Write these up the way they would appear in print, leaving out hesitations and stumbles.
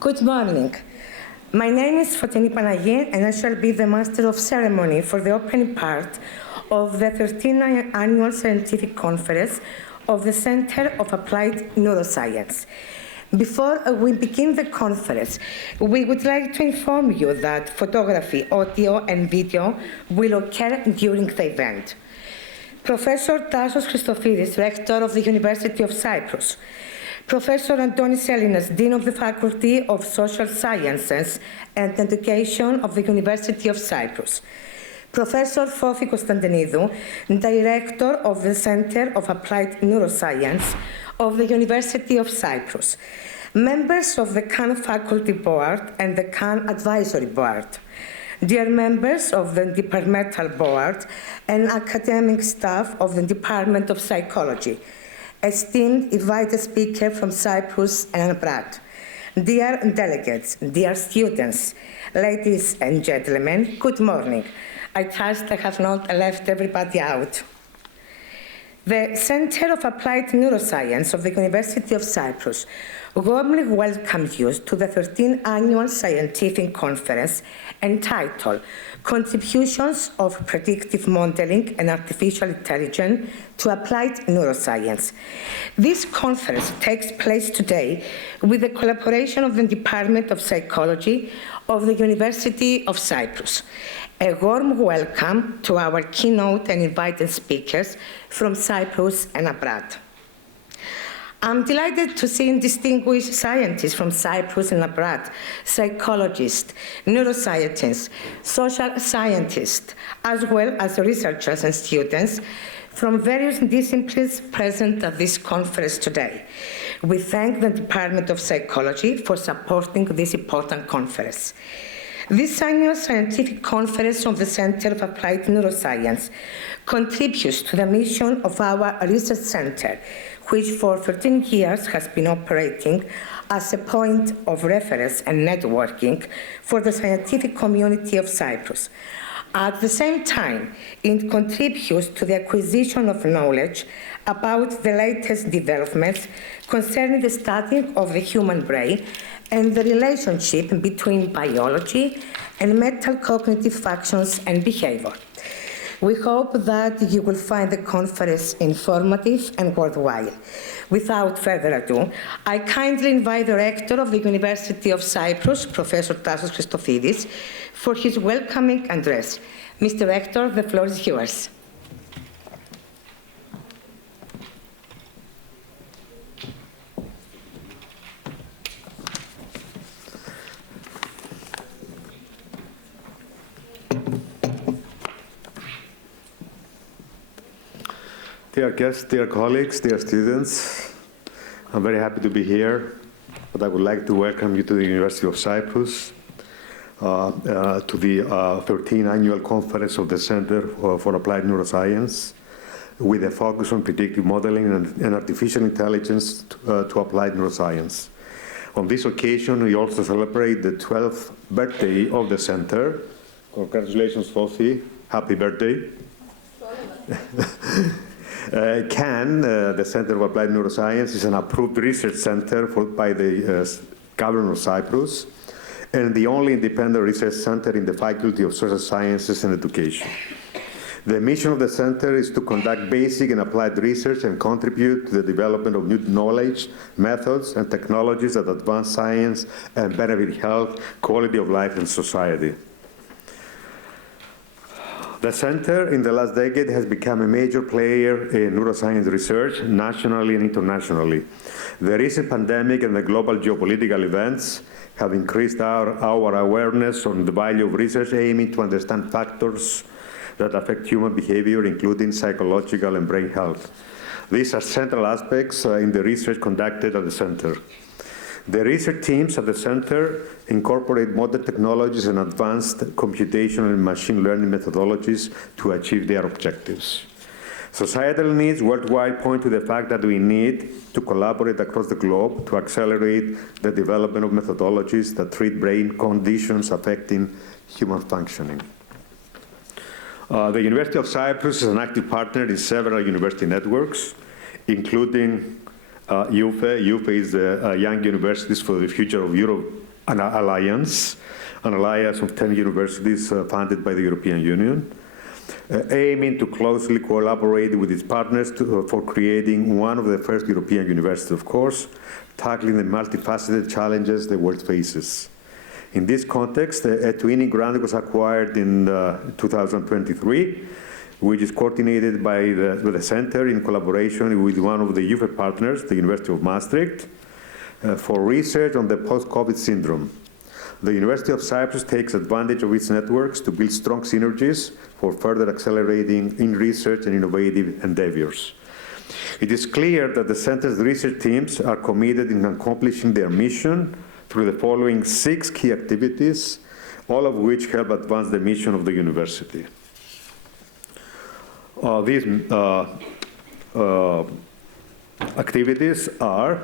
Good morning. My name is Fotini Panaghi, and I shall be the Master of Ceremony for the opening part of the 13th Annual Scientific Conference of the Center of Applied Neuroscience. Before we begin the conference, we would like to inform you that photography, audio, and video will occur during the event. Professor Tassos Christofidis, Rector of the University of Cyprus, Professor Antonis Elinas, Dean of the Faculty of Social Sciences and Education of the University of Cyprus, Professor Fofi Konstantinidou, Director of the Center of Applied Neuroscience of the University of Cyprus, members of the Khan Faculty Board and the Khan Advisory Board, dear members of the Departmental Board and academic staff of the Department of Psychology, esteemed invited speaker from Cyprus and abroad, dear delegates, dear students, ladies and gentlemen, good morning. I trust I have not left everybody out. The Center of Applied Neuroscience of the University of Cyprus warmly welcomes you to the 13th Annual Scientific Conference entitled Contributions of Predictive Modeling and Artificial Intelligence to Applied Neuroscience. This conference takes place today with the collaboration of the Department of Psychology of the University of Cyprus. A warm welcome to our keynote and invited speakers from Cyprus and abroad. I'm delighted to see distinguished scientists from Cyprus and abroad, psychologists, neuroscientists, social scientists, as well as researchers and students from various disciplines present at this conference today. We thank the Department of Psychology for supporting this important conference. This annual scientific conference of the Center of Applied Neuroscience contributes to the mission of our research center, which for 13 years has been operating as a point of reference and networking for the scientific community of Cyprus. At the same time, it contributes to the acquisition of knowledge about the latest developments concerning the study of the human brain and the relationship between biology and mental cognitive functions and behavior. We hope that you will find the conference informative and worthwhile. Without further ado, I kindly invite the Rector of the University of Cyprus, Professor Tassos Christofidis, for his welcoming address. Mr. Rector, the floor is yours. Dear guests, dear colleagues, dear students, I'm very happy to be here, but I would like to welcome you to the University of Cyprus, to the 13th Annual Conference of the Center for Applied Neuroscience, with a focus on predictive modeling and artificial intelligence to applied neuroscience. On this occasion, we also celebrate the 12th birthday of the center. Congratulations, Fofi. Happy birthday. CAN, the Center of Applied Neuroscience, is an approved research center by the government of Cyprus and the only independent research center in the Faculty of Social Sciences and Education. The mission of the center is to conduct basic and applied research and contribute to the development of new knowledge, methods, and technologies that advance science and benefit health, quality of life, and society. The center in the last decade has become a major player in neuroscience research, nationally and internationally. The recent pandemic and the global geopolitical events have increased our awareness on the value of research aiming to understand factors that affect human behavior, including psychological and brain health. These are central aspects in the research conducted at the center. The research teams at the center incorporate modern technologies and advanced computational and machine learning methodologies to achieve their objectives. Societal needs worldwide point to the fact that we need to collaborate across the globe to accelerate the development of methodologies that treat brain conditions affecting human functioning. The University of Cyprus is an active partner in several university networks, including UFE. UFE is the Young Universities for the Future of Europe an alliance of 10 universities funded by the European Union, aiming to closely collaborate with its partners for creating one of the first European universities, of course, tackling the multifaceted challenges the world faces. In this context, a twinning grant was acquired in 2023, which is coordinated by the Center in collaboration with one of the UFE partners, the University of Maastricht, for research on the post-COVID syndrome. The University of Cyprus takes advantage of its networks to build strong synergies for further accelerating in research and innovative endeavors. It is clear that the Center's research teams are committed in accomplishing their mission through the following 6 key activities, all of which help advance the mission of the university. These activities are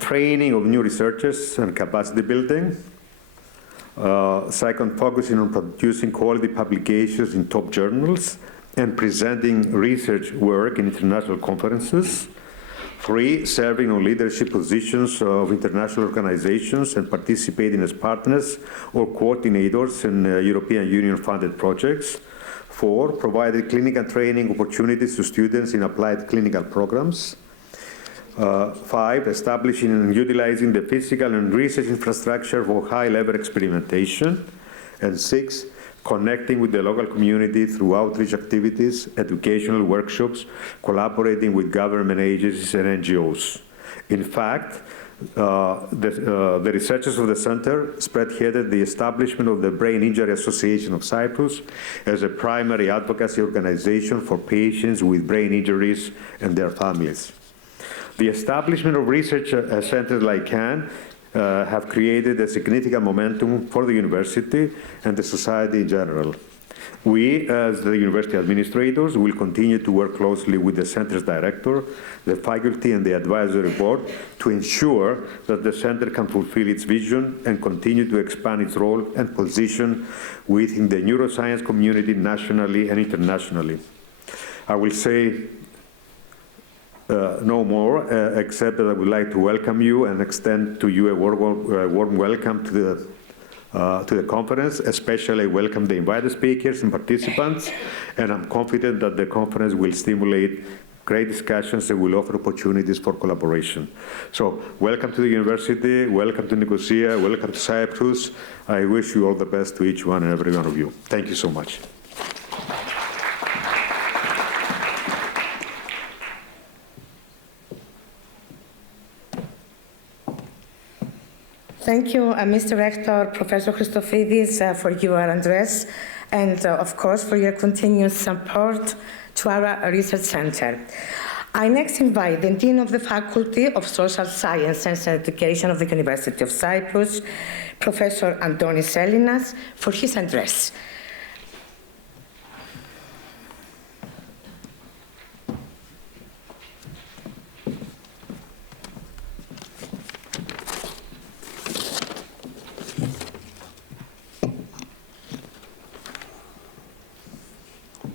training of new researchers and capacity building. Second, focusing on producing quality publications in top journals and presenting research work in international conferences. 3, serving on leadership positions of international organizations and participating as partners or coordinators in European Union-funded projects. 4, providing clinical training opportunities to students in applied clinical programs. 5, establishing and utilizing the physical and research infrastructure for high-level experimentation. And 6, connecting with the local community through outreach activities, educational workshops, collaborating with government agencies and NGOs. In fact, the researchers of the Center spearheaded the establishment of the Brain Injury Association of Cyprus as a primary advocacy organization for patients with brain injuries and their families. The establishment of research centers like CAN have created a significant momentum for the university and the society in general. We, as the university administrators, will continue to work closely with the center's director, the faculty, and the advisory board to ensure that the center can fulfill its vision and continue to expand its role and position within the neuroscience community nationally and internationally. I will say no more, except that I would like to welcome you and extend to you a warm welcome to the conference. Especially welcome the invited speakers and participants, and I'm confident that the conference will stimulate great discussions and will offer opportunities for collaboration. So welcome to the university, welcome to Nicosia, welcome to Cyprus. I wish you all the best to each one and every one of you. Thank you so much. Thank you, Mr. Rector, Professor Christofidis, for your address and, of course, for your continuous support to our research center. I next invite the Dean of the Faculty of Social Sciences and Education of the University of Cyprus, Professor Antonis Elinas, for his address.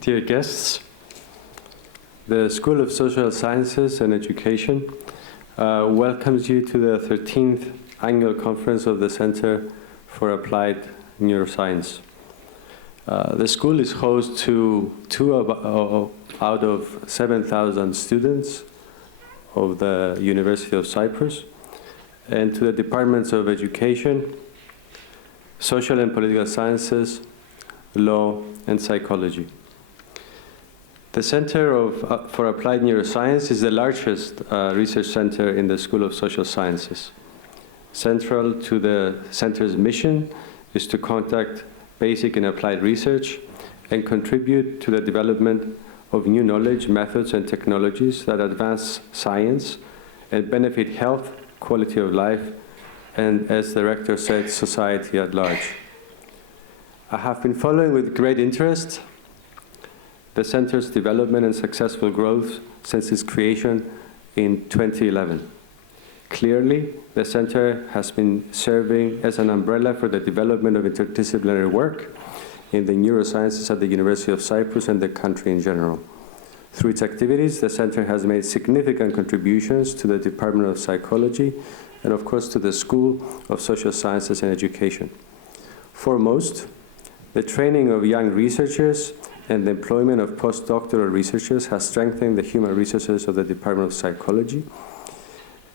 Dear guests, the School of Social Sciences and Education welcomes you to the 13th Annual Conference of the Center for Applied Neuroscience. The school is host to 2 out of 7,000 students of the University of Cyprus and to the Departments of Education, Social and Political Sciences, Law, and Psychology. The Center for Applied Neuroscience is the largest research center in the School of Social Sciences. Central to the center's mission is to conduct basic and applied research and contribute to the development of new knowledge, methods, and technologies that advance science and benefit health, quality of life, and, as the rector said, society at large. I have been following with great interest the center's development and successful growth since its creation in 2011. Clearly, the center has been serving as an umbrella for the development of interdisciplinary work in the neurosciences at the University of Cyprus and the country in general. Through its activities, the center has made significant contributions to the Department of Psychology and of course to the School of Social Sciences and Education. Foremost, the training of young researchers and the employment of postdoctoral researchers has strengthened the human resources of the Department of Psychology,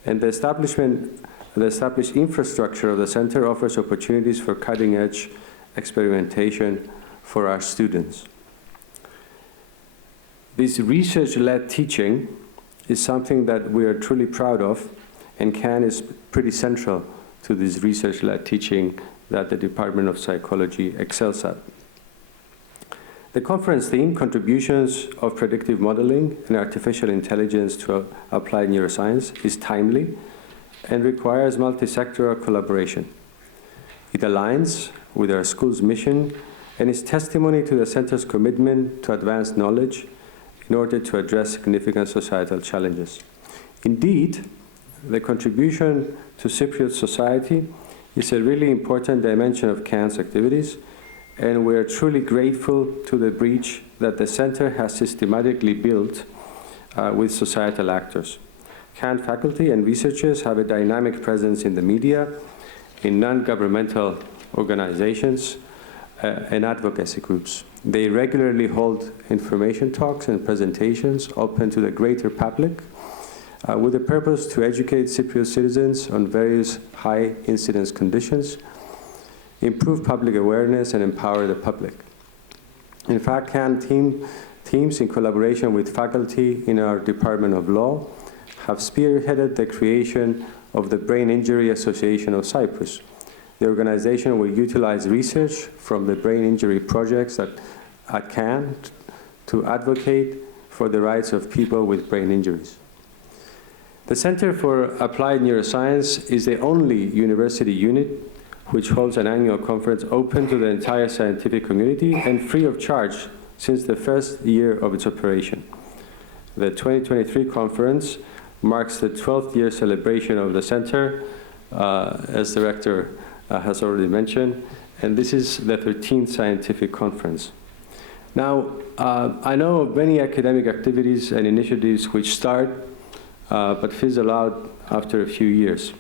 and the established infrastructure of the center offers opportunities for cutting-edge experimentation for our students. This research-led teaching is something that we are truly proud of, and CAN is pretty central to this research-led teaching that the Department of Psychology excels at. The conference theme, Contributions of Predictive Modeling and Artificial Intelligence to Applied Neuroscience, is timely and requires multi-sectoral collaboration. It aligns with our school's mission and is testimony to the center's commitment to advance knowledge in order to address significant societal challenges. Indeed, the contribution to Cypriot society is a really important dimension of CAN's activities, and we are truly grateful to the bridge that the center has systematically built with societal actors. CAN faculty and researchers have a dynamic presence in the media, in non-governmental organizations, and advocacy groups. They regularly hold information talks and presentations open to the greater public with the purpose to educate Cypriot citizens on various high incidence conditions, improve public awareness, and empower the public. In fact, CAN teams in collaboration with faculty in our Department of Law have spearheaded the creation of the Brain Injury Association of Cyprus. The organization will utilize research from the brain injury projects at CAN to advocate for the rights of people with brain injuries. The Center for Applied Neuroscience is the only university unit which holds an annual conference open to the entire scientific community and free of charge since the first year of its operation. The 2023 conference marks the 12th year celebration of the center, as the rector has already mentioned, and this is the 13th scientific conference. Now, I know of many academic activities and initiatives which start but fizzle out after a few years.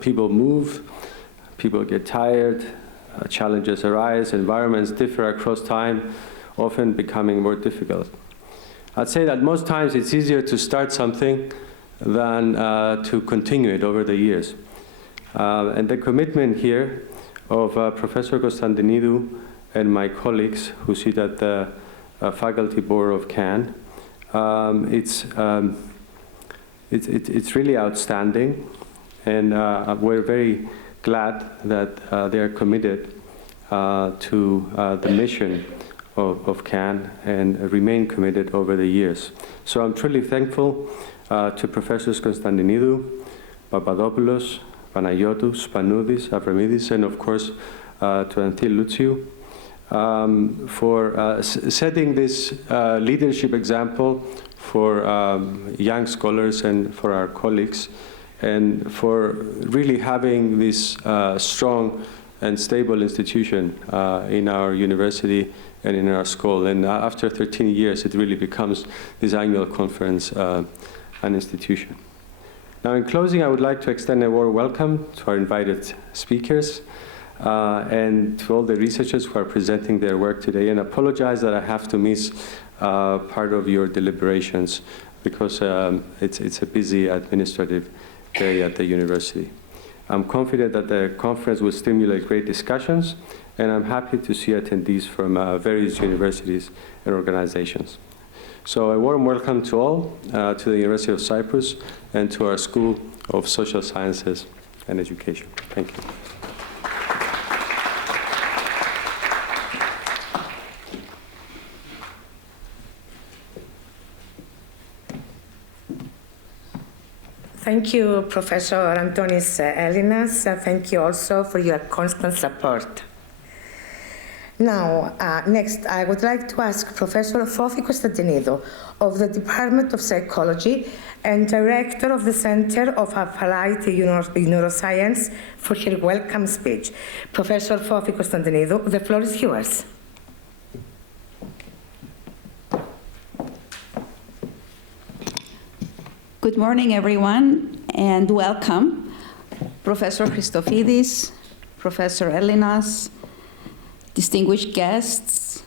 People move, people get tired, challenges arise, environments differ across time, often becoming more difficult. I'd say that most times it's easier to start something than to continue it over the years. And the commitment here of Professor Constantinidou and my colleagues who sit at the faculty board of CAN, it's really outstanding, and we're very glad that they are committed to the mission of CAN and remain committed over the years. So I'm truly thankful to Professors Constantinidou, Papadopoulos, Panagiotou, Panoudis, Avramidis, and of course to Antil Luciu for setting this leadership example for young scholars and for our colleagues, and for really having this strong and stable institution in our university and in our school. And after 13 years, it really becomes this annual conference an institution. Now, in closing, I would like to extend a warm welcome to our invited speakers and to all the researchers who are presenting their work today, and apologize that I have to miss part of your deliberations because it's a busy administrative day at the university. I'm confident that the conference will stimulate great discussions, and I'm happy to see attendees from various universities and organizations. So a warm welcome to all, to the University of Cyprus and to our School of Social Sciences and Education. Thank you. Thank you, Professor Antonis Elinas. Thank you also for your constant support. Now, next, I would like to ask Professor Fofi Constantinidou of the Department of Psychology and Director of the Center of Applied Neuroscience for her welcome speech. Professor Fofi Constantinidou, the floor is yours. Good morning, everyone, and welcome. Professor Christofidis, Professor Elinas, distinguished guests,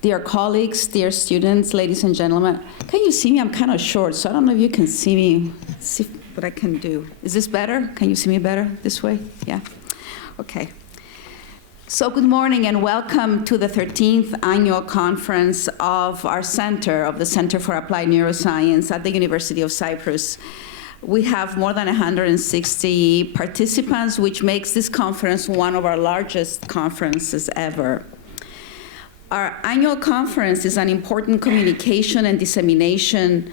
dear colleagues, dear students, ladies and gentlemen. Can you see me? I'm kind of short, so I don't know if you can see me. Let's see what I can do. Is this better? Can you see me better this way? Yeah? Okay. So good morning and welcome to the 13th annual conference of our center, of the Center for Applied Neuroscience at the University of Cyprus. We have more than 160 participants, which makes this conference one of our largest conferences ever. Our annual conference is an important communication and dissemination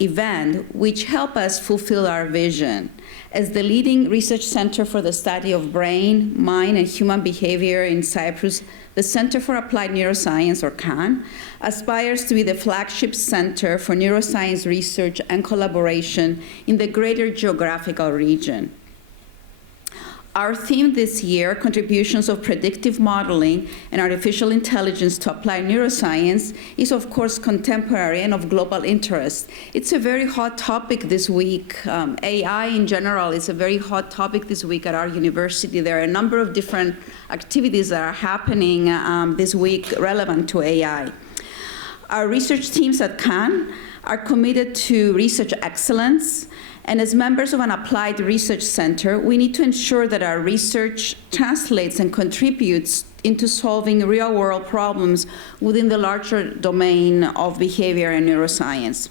event which help us fulfill our vision. As the leading research center for the study of brain, mind, and human behavior in Cyprus, the Center for Applied Neuroscience, or CAN, aspires to be the flagship center for neuroscience research and collaboration in the greater geographical region. Our theme this year, Contributions of Predictive Modeling and Artificial Intelligence to Applied Neuroscience, is of course contemporary and of global interest. It's a very hot topic this week. AI in general is a very hot topic this week at our university. There are a number of different activities that are happening this week relevant to AI. Our research teams at CAN are committed to research excellence. And as members of an applied research center, we need to ensure that our research translates and contributes into solving real-world problems within the larger domain of behavior and neuroscience.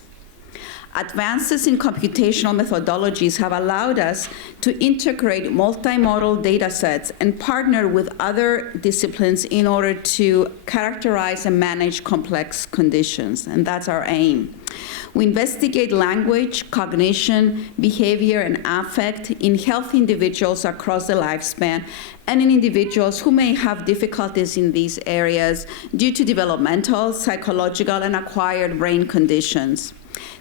Advances in computational methodologies have allowed us to integrate multimodal data sets and partner with other disciplines in order to characterize and manage complex conditions, and that's our aim. We investigate language, cognition, behavior, and affect in healthy individuals across the lifespan and in individuals who may have difficulties in these areas due to developmental, psychological, and acquired brain conditions.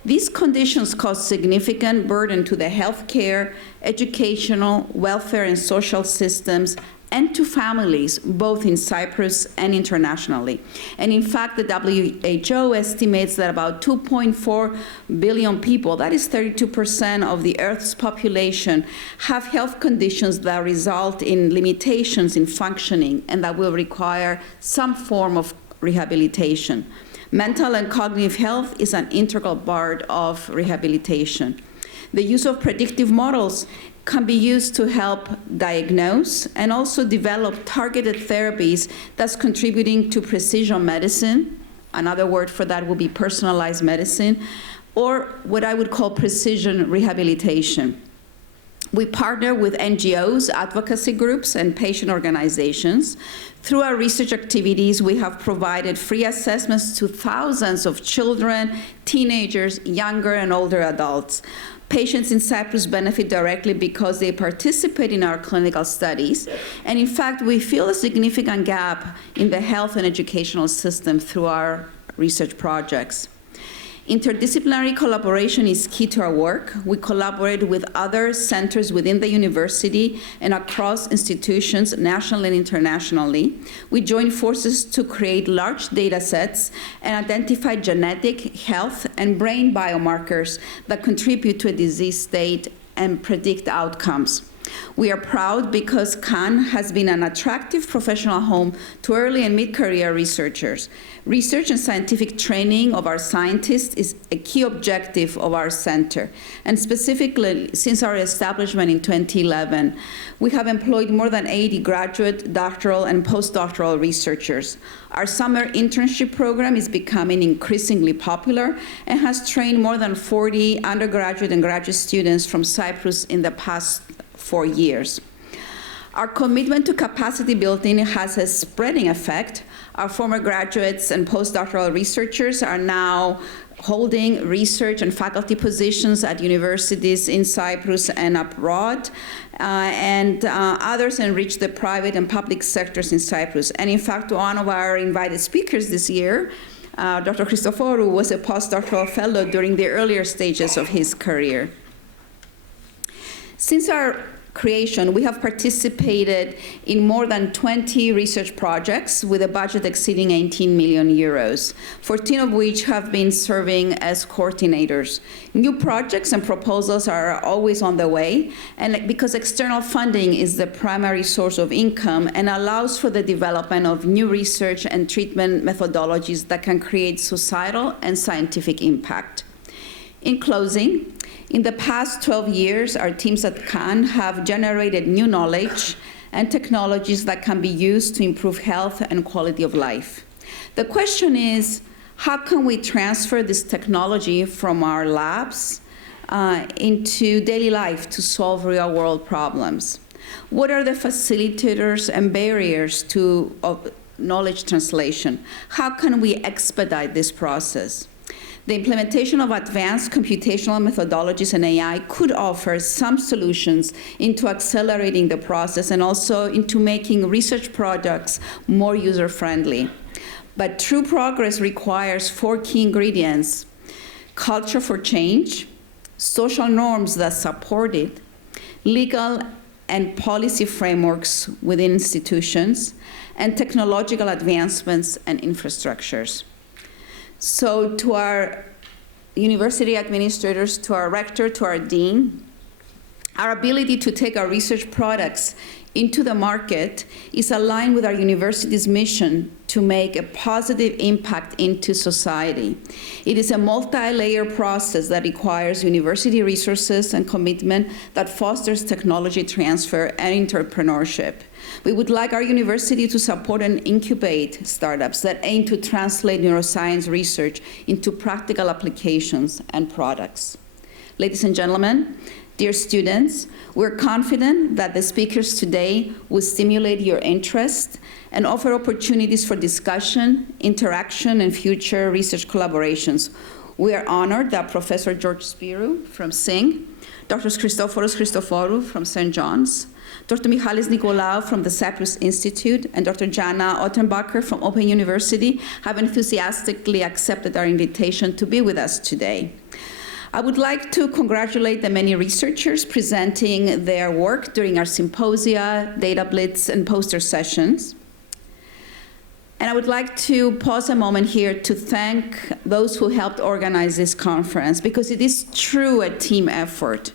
These conditions cause significant burden to the healthcare, educational, welfare, and social systems, and to families, both in Cyprus and internationally. And in fact, the WHO estimates that about 2.4 billion people, that is 32% of the Earth's population, have health conditions that result in limitations in functioning and that will require some form of rehabilitation. Mental and cognitive health is an integral part of rehabilitation. The use of predictive models can be used to help diagnose and also develop targeted therapies that's contributing to precision medicine. Another word for that would be personalized medicine, or what I would call precision rehabilitation. We partner with NGOs, advocacy groups, and patient organizations. Through our research activities, we have provided free assessments to thousands of children, teenagers, younger and older adults. Patients in Cyprus benefit directly because they participate in our clinical studies. And in fact, we feel a significant gap in the health and educational system through our research projects. Interdisciplinary collaboration is key to our work. We collaborate with other centers within the university and across institutions, nationally and internationally. We join forces to create large data sets and identify genetic, health, and brain biomarkers that contribute to a disease state and predict outcomes. We are proud because CAN has been an attractive professional home to early and mid-career researchers. Research and scientific training of our scientists is a key objective of our center. And specifically, since our establishment in 2011, we have employed more than 80 graduate, doctoral, and postdoctoral researchers. Our summer internship program is becoming increasingly popular and has trained more than 40 undergraduate and graduate students from Cyprus in the past 4 years. Our commitment to capacity building has a spreading effect. Our former graduates and postdoctoral researchers are now holding research and faculty positions at universities in Cyprus and abroad, and others enrich the private and public sectors in Cyprus. And in fact, one of our invited speakers this year, Dr. Christoforou, was a postdoctoral fellow during the earlier stages of his career. Since our creation, we have participated in more than 20 research projects with a budget exceeding 18 million euros, 14 of which have been serving as coordinators. New projects and proposals are always on the way, and because external funding is the primary source of income and allows for the development of new research and treatment methodologies that can create societal and scientific impact. In closing, in the past 12 years, our teams at CAN have generated new knowledge and technologies that can be used to improve health and quality of life. The question is, how can we transfer this technology from our labs into daily life to solve real-world problems? What are the facilitators and barriers to knowledge translation? How can we expedite this process? The implementation of advanced computational methodologies and AI could offer some solutions into accelerating the process and also into making research products more user-friendly. But true progress requires 4 key ingredients: culture for change, social norms that support it, legal and policy frameworks within institutions, and technological advancements and infrastructures. So to our university administrators, to our rector, to our dean, our ability to take our research products into the market is aligned with our university's mission to make a positive impact into society. It is a multi-layer process that requires university resources and commitment that fosters technology transfer and entrepreneurship. We would like our university to support and incubate startups that aim to translate neuroscience research into practical applications and products. Ladies and gentlemen, dear students, we're confident that the speakers today will stimulate your interest and offer opportunities for discussion, interaction, and future research collaborations. We are honored that Professor George Spyrou from SING, Dr. Christoforos Christoforou from St. John's, Dr. Michalis Nicolaou from the Cyprus Institute, and Dr. Jana Ottenbacher from Open University have enthusiastically accepted our invitation to be with us today. I would like to congratulate the many researchers presenting their work during our symposia, data blitz, and poster sessions. And I would like to pause a moment here to thank those who helped organize this conference, because it is true a team effort.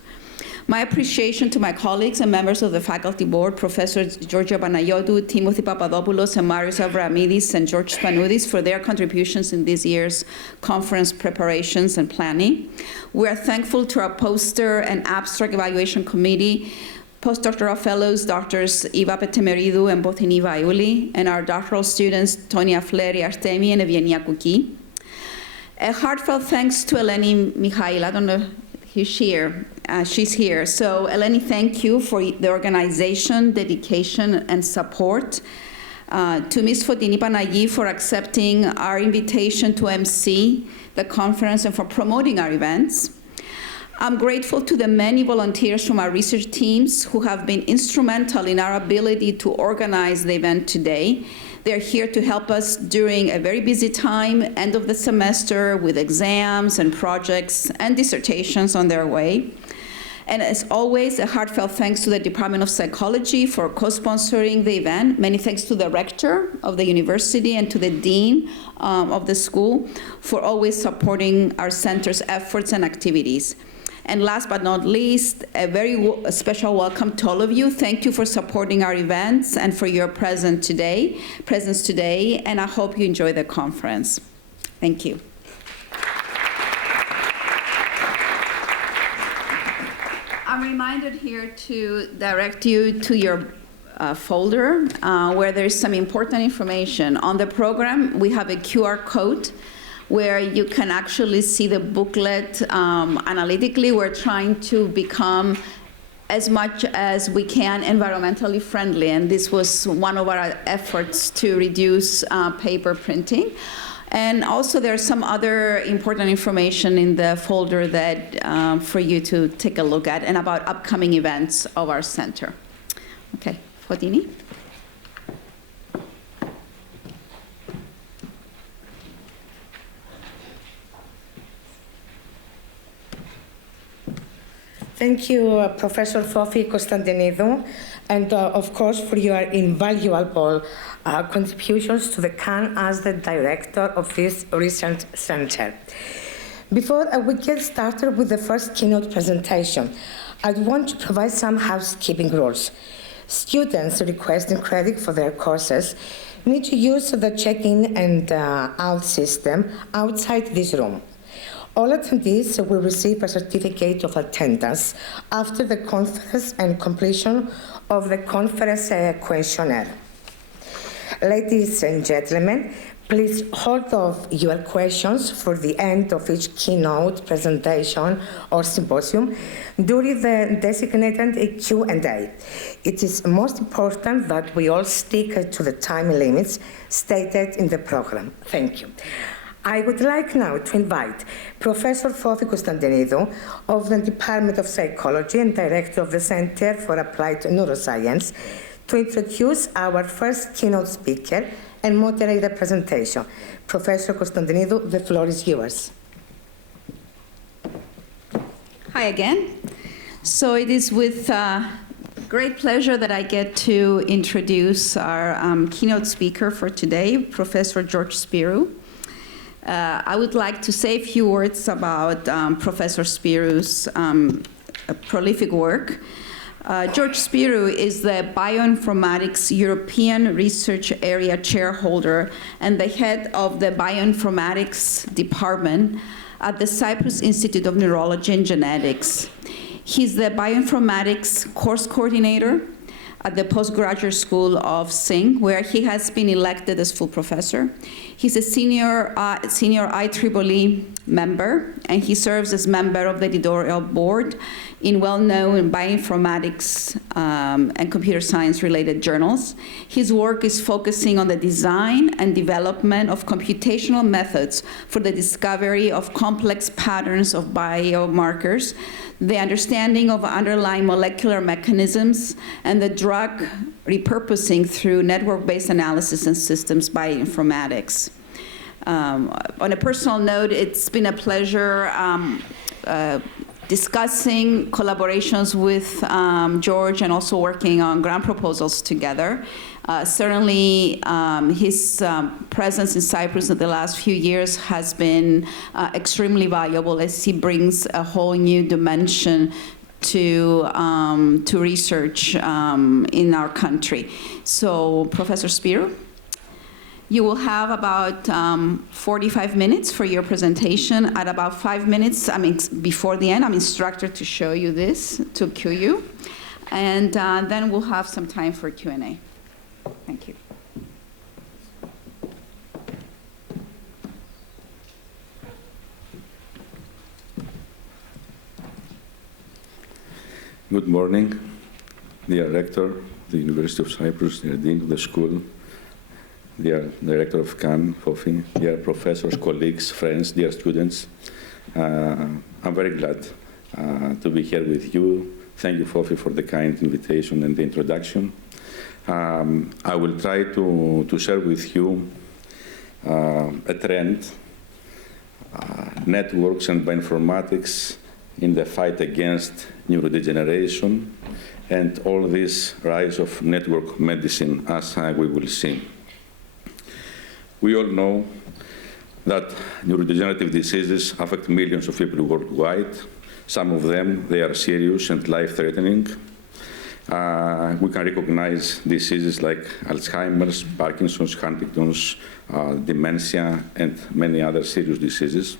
My appreciation to my colleagues and members of the faculty board, Professors Georgia Panayiotou, Timothy Papadopoulos, and Marios Avramidis, and George Spanoudis for their contributions in this year's conference preparations and planning. We are thankful to our poster and abstract evaluation committee, postdoctoral fellows, Drs. Eva Petemeridou and Bothini Vaiuli, and our doctoral students, Tonia Fleri Artemi and Evgenia Kouki. A heartfelt thanks to Eleni Michail. I don't know if she's here. She's here. So Eleni, thank you for the organization, dedication, and support. To Ms. Fotini Panaghi for accepting our invitation to MC the conference and for promoting our events. I'm grateful to the many volunteers from our research teams who have been instrumental in our ability to organize the event today. They're here to help us during a very busy time, end of the semester, with exams and projects and dissertations on their way. And as always, a heartfelt thanks to the Department of Psychology for co-sponsoring the event. Many thanks to the rector of the university and to the dean of the school for always supporting our center's efforts and activities. And last but not least, a very special welcome to all of you. Thank you for supporting our events and for your presence today, and I hope you enjoy the conference. Thank you. I'm reminded here to direct you to your folder where there is some important information. On the program, we have a QR code where you can actually see the booklet analytically. We're trying to become, as much as we can, environmentally friendly, and this was one of our efforts to reduce paper printing. And also there's some other important information in the folder that for you to take a look at and about upcoming events of our center. Okay, Fotini. Thank Thank you, Professor Fofi Konstantinidou, and of course for your invaluable contributions to the CAN as the director of this research center. Before we get started with the first keynote presentation, I want to provide some housekeeping rules. Students requesting credit for their courses need to use the check-in and out system outside this room. All attendees will receive a certificate of attendance after the conference and completion of the conference questionnaire. Ladies and gentlemen, please hold off your questions for the end of each keynote presentation or symposium during the designated Q&A. It is most important that we all stick to the time limits stated in the program. Thank you. I would like now to invite Professor Fofi Konstantinidou of the Department of Psychology and Director of the Center for Applied Neuroscience to introduce our first keynote speaker and moderate the presentation. Professor Konstantinidou, the floor is yours. Hi again. So it is with great pleasure that I get to introduce our keynote speaker for today, Professor George Spyrou. I would like to say a few words about Professor Spyrou's prolific work. George Spyrou is the Bioinformatics European Research Area Chairholder and the head of the Bioinformatics Department at the Cyprus Institute of Neurology and Genetics. He's the Bioinformatics Course Coordinator at the Postgraduate School of SING, where he has been elected as full professor. He's a senior IEEE member, and he serves as member of the editorial board in well-known bioinformatics and computer science-related journals. His work is focusing on the design and development of computational methods for the discovery of complex patterns of biomarkers, the understanding of underlying molecular mechanisms, and the drug repurposing through network-based analysis and systems bioinformatics. On a personal note, it's been a pleasure discussing collaborations with George and also working on grant proposals together. Certainly, his presence in Cyprus in the last few years has been extremely valuable as he brings a whole new dimension to research in our country. So, Professor Spyrou, you will have about 45 minutes for your presentation. At about 5 minutes, before the end, I'm instructed to show you this, to cue you. And then we'll have some time for Q&A. Thank you. Good morning, dear Rector of the University of Cyprus, dear Dean of the school, dear Director of CAN, Fofi, dear professors, colleagues, friends, dear students. I'm very glad to be here with you. Thank you, Fofi, for the kind invitation and the introduction. I will try to share with you a trend, networks and bioinformatics in the fight against neurodegeneration and all this rise of network medicine, as we will see. We all know that neurodegenerative diseases affect millions of people worldwide. Some of them, they are serious and life-threatening. We can recognize diseases like Alzheimer's, Parkinson's, Huntington's, dementia, and many other serious diseases.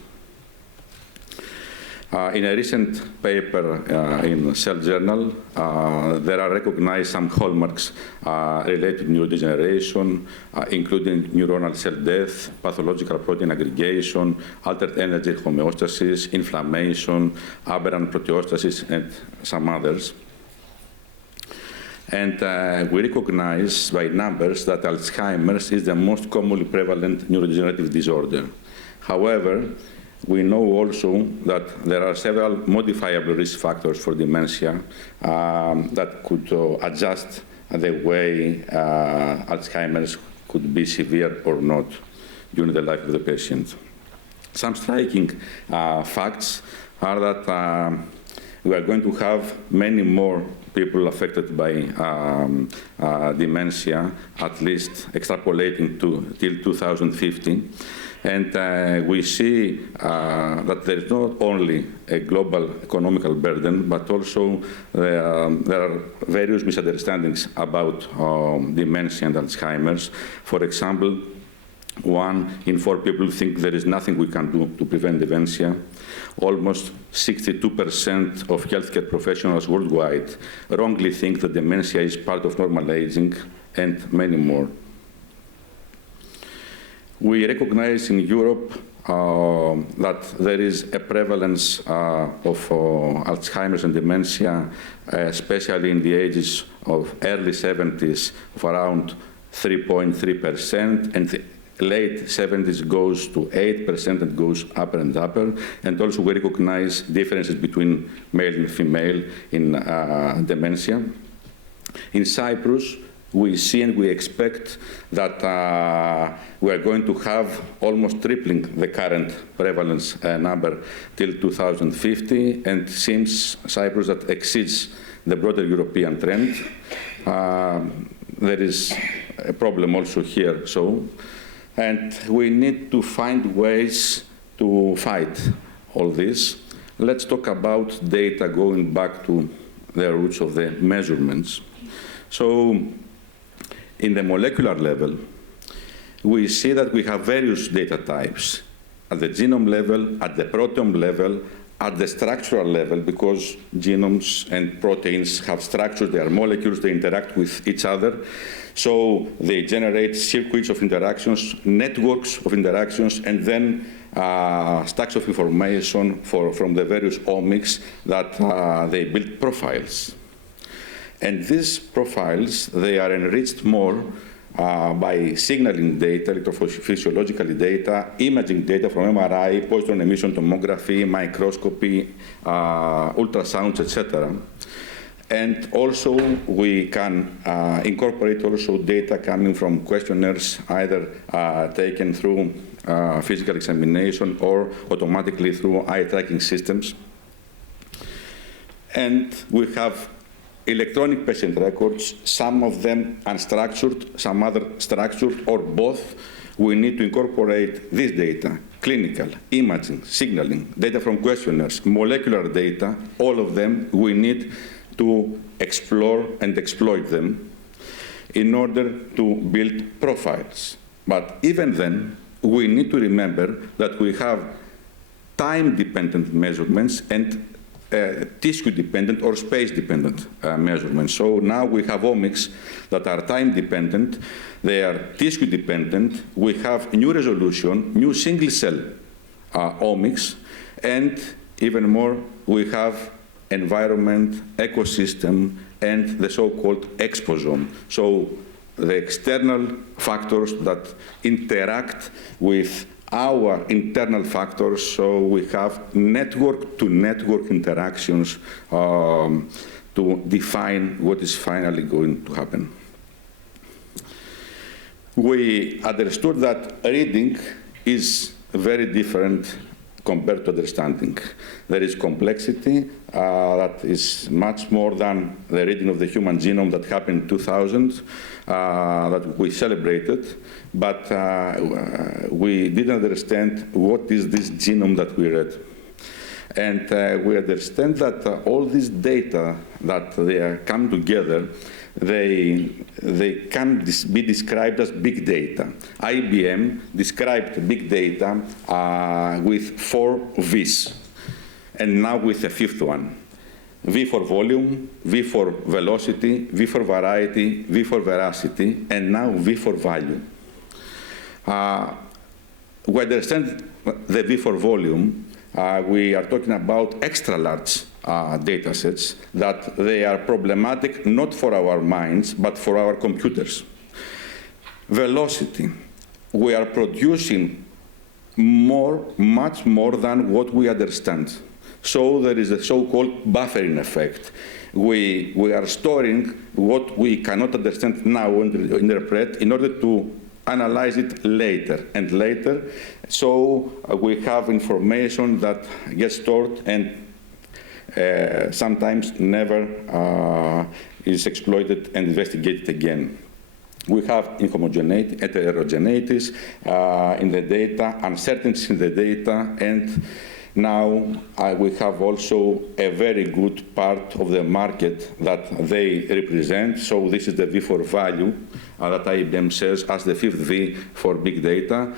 In a recent paper in Cell Journal, there are recognized some hallmarks related to neurodegeneration, including neuronal cell death, pathological protein aggregation, altered energy homeostasis, inflammation, aberrant proteostasis, and some others. And we recognize by numbers that Alzheimer's is the most commonly prevalent neurodegenerative disorder. However, we know also that there are several modifiable risk factors for dementia that could adjust the way Alzheimer's could be severe or not during the life of the patient. Some striking facts are that we are going to have many more people affected by dementia, at least extrapolating to till 2050. And we see that there is not only a global economical burden, but also there are various misunderstandings about dementia and Alzheimer's. For example, 1 in 4 people think there is nothing we can do to prevent dementia. Almost 62% of healthcare professionals worldwide wrongly think that dementia is part of normal aging, and many more. We recognize in Europe that there is a prevalence of Alzheimer's and dementia, especially in the ages of early 70s, of around 3.3%, and the late 70s goes to 8% and goes upper and upper. And also we recognize differences between male and female in dementia. In Cyprus, we see and we expect that we are going to have almost tripling the current prevalence number till 2050, and seems Cyprus that exceeds the broader European trend. There is a problem also here, and we need to find ways to fight all this. Let's talk about data going back to the roots of the measurements. So, in the molecular level, we see that we have various data types at the genome level, at the proteome level, at the structural level, because genomes and proteins have structures, they are molecules, they interact with each other. So they generate circuits of interactions, networks of interactions, and then stacks of information from the various omics that they build profiles. And these profiles, they are enriched more by signaling data, electrophysiological data, imaging data from MRI, positron emission tomography, microscopy, ultrasounds, etc. And also, we can incorporate also data coming from questionnaires, either taken through physical examination or automatically through eye tracking systems. And we have electronic patient records, some of them unstructured, some other structured, or both. We need to incorporate this data, clinical, imaging, signaling, data from questionnaires, molecular data, all of them we need to explore and exploit them in order to build profiles. But even then, we need to remember that we have time-dependent measurements and tissue-dependent or space-dependent measurements. So now we have omics that are time-dependent, they are tissue-dependent, we have new resolution, new single-cell omics, and even more, we have environment, ecosystem, and the so-called exposome. So the external factors that interact with our internal factors, so we have network-to-network interactions to define what is finally going to happen. We understood that reading is very different compared to understanding. There is complexity that is much more than the reading of the human genome that happened in 2000, that we celebrated, but we didn't understand what is this genome that we read. And we understand that all this data that they come together, they can be described as big data. IBM described big data with 4 V's, and now with a 5th one. V for volume, V for velocity, V for variety, V for veracity, and now V for value. We understand the V for volume. We are talking about extra large data sets that they are problematic not for our minds, but for our computers. Velocity. We are producing much more than what we understand. So there is a so-called buffering effect. We are storing what we cannot understand now and interpret in order to analyze it later and later. So we have information that gets stored and sometimes never is exploited and investigated again. We have inhomogeneities, heterogeneities in the data, uncertainties in the data, and now we have also a very good part of the market that they represent. So this is the V for value that IBM says as the fifth V for big data,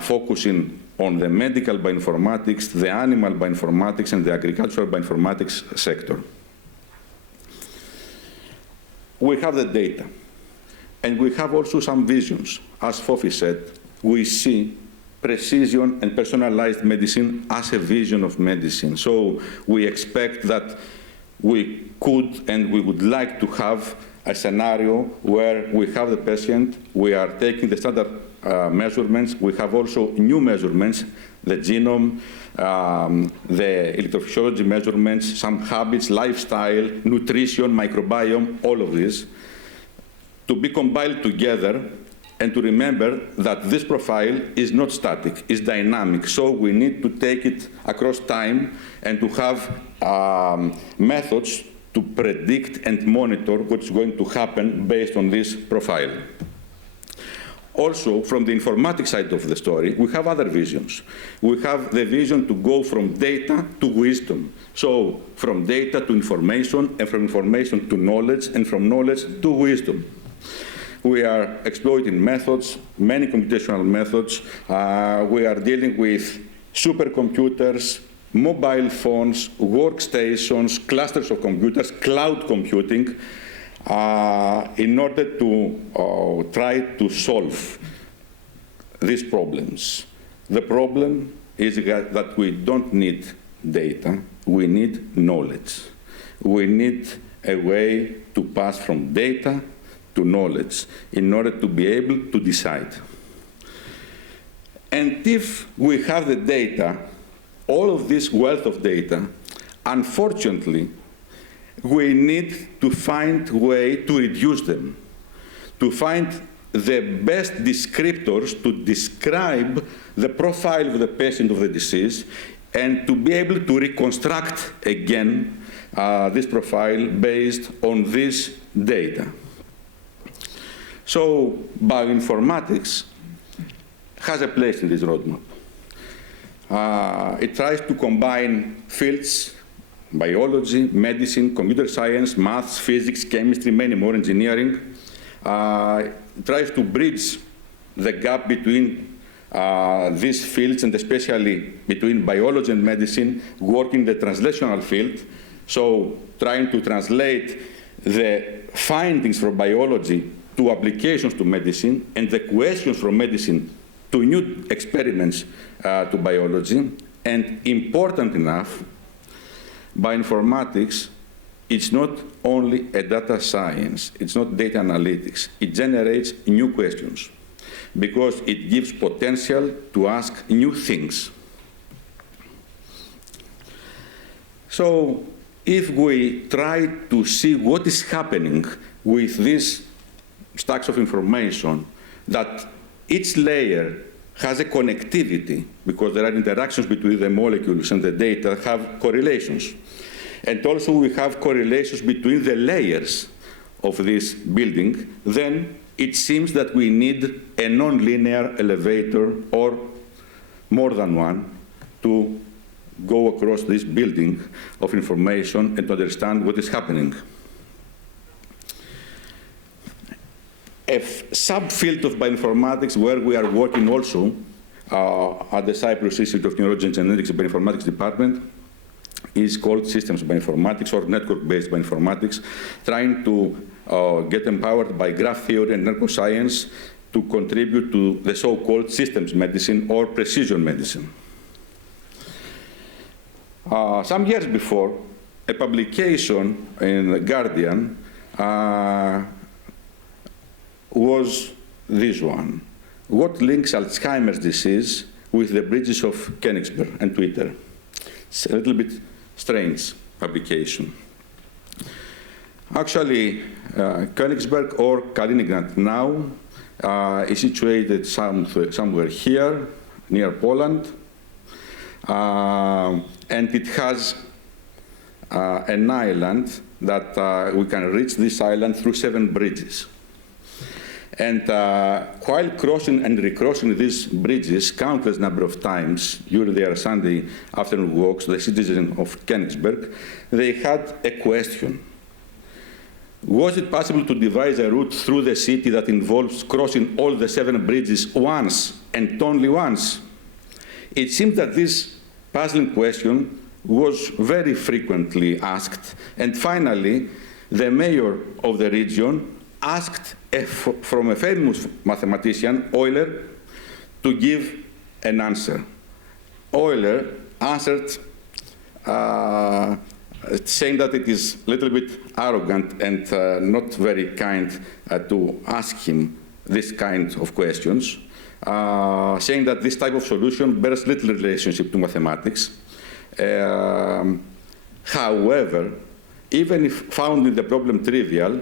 focusing on the medical bioinformatics, the animal bioinformatics, and the agricultural bioinformatics sector. We have the data. And we have also some visions. As Fofi said, we see precision and personalized medicine as a vision of medicine. So we expect that we could and we would like to have a scenario where we have the patient, we are taking the standard measurements, we have also new measurements, the genome, the electrophysiology measurements, some habits, lifestyle, nutrition, microbiome, all of this, to be compiled together and to remember that this profile is not static, it's dynamic. So we need to take it across time and to have methods to predict and monitor what's going to happen based on this profile. Also, from the informatics side of the story, we have other visions. We have the vision to go from data to wisdom. So from data to information, and from information to knowledge, and from knowledge to wisdom. We are exploiting methods, many computational methods. We are dealing with supercomputers, mobile phones, workstations, clusters of computers, cloud computing, in order to try to solve these problems. The problem is that we don't need data, we need knowledge. We need a way to pass from data to knowledge in order to be able to decide. And if we have the data, all of this wealth of data, unfortunately, we need to find a way to reduce them, to find the best descriptors to describe the profile of the patient of the disease, and to be able to reconstruct again this profile based on this data. So bioinformatics has a place in this roadmap. It tries to combine fields, biology, medicine, computer science, maths, physics, chemistry, many more, engineering. It tries to bridge the gap between these fields, and especially between biology and medicine, working the translational field. So trying to translate the findings from biology to applications to medicine, and the questions from medicine to new experiments to biology. And important enough, bioinformatics, it's not only a data science, it's not data analytics. It generates new questions because it gives potential to ask new things. So if we try to see what is happening with these stacks of information, that each layer has a connectivity, because there are interactions between the molecules and the data have correlations. And also we have correlations between the layers of this building, then it seems that we need a nonlinear elevator, or more than one, to go across this building of information and to understand what is happening. A subfield of bioinformatics where we are working also at the Cyprus Institute of Neurology and Genetics Bioinformatics Department is called systems bioinformatics, or network-based bioinformatics, trying to get empowered by graph theory and neuroscience to contribute to the so-called systems medicine or precision medicine. Some years before, a publication in The Guardian was this one: what links Alzheimer's disease with the bridges of Königsberg and Twitter? It's a little bit strange publication. Actually, Königsberg, or Kaliningrad now, is situated somewhere here, near Poland, and it has an island that we can reach this island through 7 bridges. And while crossing and recrossing these bridges countless number of times during their Sunday afternoon walks, the citizens of Königsberg, they had a question. Was it possible to devise a route through the city that involves crossing all the 7 bridges once and only once? It seems that this puzzling question was very frequently asked, and finally, the mayor of the region asked from a famous mathematician, Euler, to give an answer. Euler answered saying that it is a little bit arrogant and not very kind to ask him this kind of questions, saying that this type of solution bears little relationship to mathematics. However, even if finding the problem trivial,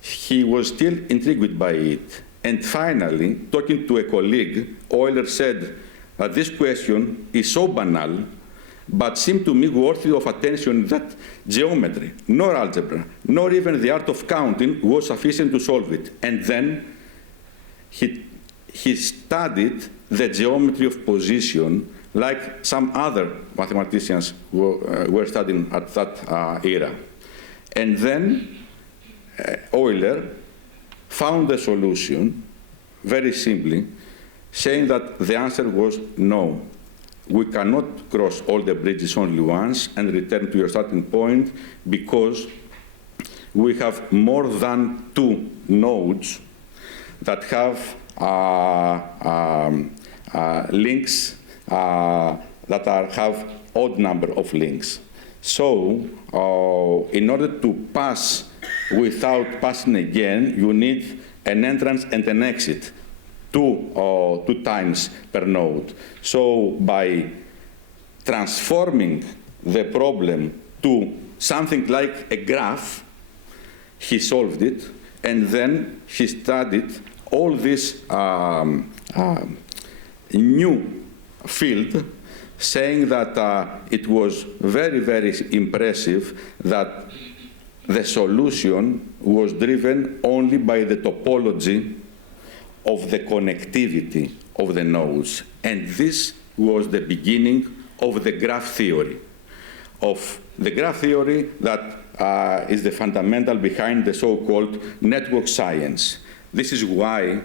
he was still intrigued by it. And finally, talking to a colleague, Euler said that this question is so banal, but seemed to me worthy of attention that geometry, nor algebra, nor even the art of counting was sufficient to solve it. And then he studied the geometry of position like some other mathematicians were studying at that era. And then Euler found the solution very simply, saying that the answer was no. We cannot cross all the bridges only once and return to your starting point because we have more than 2 nodes that have links that have odd number of links. So in order to pass without passing again, you need an entrance and an exit. 2 times per node. So by transforming the problem to something like a graph, he solved it, and then he studied all this new field, saying that it was very, very impressive that the solution was driven only by the topology of the connectivity of the nodes. And this was the beginning of the graph theory, that is the fundamental behind the so-called network science. This is why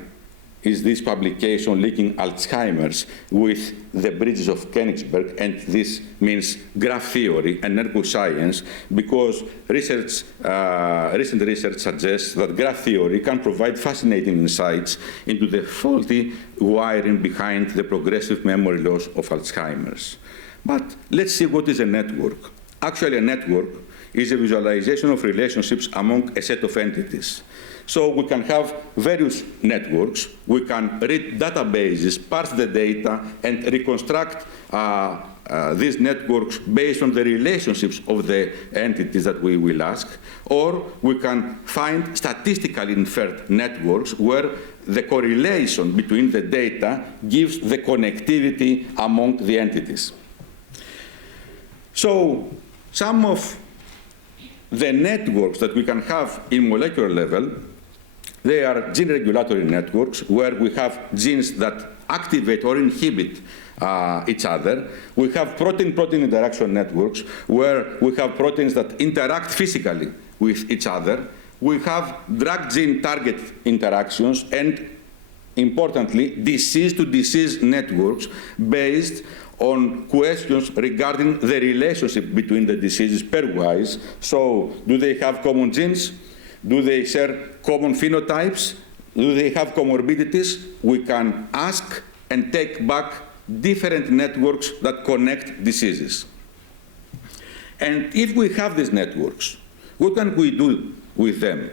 is this publication linking Alzheimer's with the bridges of Königsberg, and this means graph theory and network science, because recent research suggests that graph theory can provide fascinating insights into the faulty wiring behind the progressive memory loss of Alzheimer's. But let's see what is a network. Actually, a network is a visualization of relationships among a set of entities. So we can have various networks, we can read databases, parse the data, and reconstruct these networks based on the relationships of the entities that we will ask, or we can find statistically inferred networks where the correlation between the data gives the connectivity among the entities. So some of the networks that we can have in molecular level, they are gene regulatory networks where we have genes that activate or inhibit each other. We have protein-protein interaction networks where we have proteins that interact physically with each other. We have drug-gene target interactions and, importantly, disease-to-disease networks based on questions regarding the relationship between the diseases pairwise. So, do they have common genes? Do they share common phenotypes? Do they have comorbidities? We can ask and take back different networks that connect diseases. And if we have these networks, what can we do with them?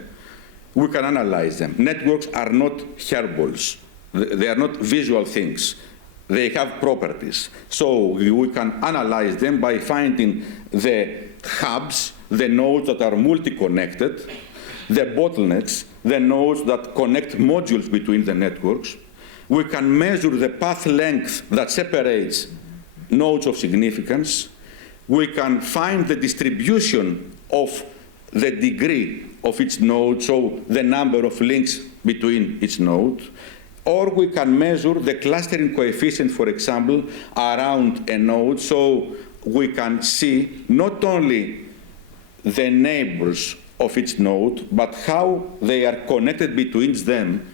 We can analyze them. Networks are not hairballs. They are not visual things. They have properties. So we can analyze them by finding the hubs, the nodes that are multi-connected, the bottlenecks, the nodes that connect modules between the networks. We can measure the path length that separates nodes of significance. we can find the distribution of the degree of each node, so the number of links between each node, or we can measure the clustering coefficient, for example, around a node, so we can see not only the neighbors of each node, but how they are connected between them,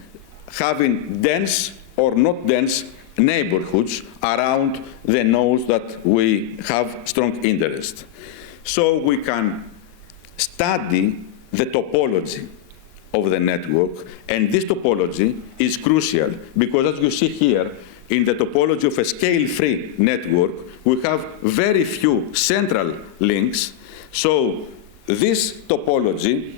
having dense or not dense neighborhoods around the nodes that we have strong interest. So we can study the topology of the network, and this topology is crucial because, as you see here, in the topology of a scale-free network, we have very few central links. So this topology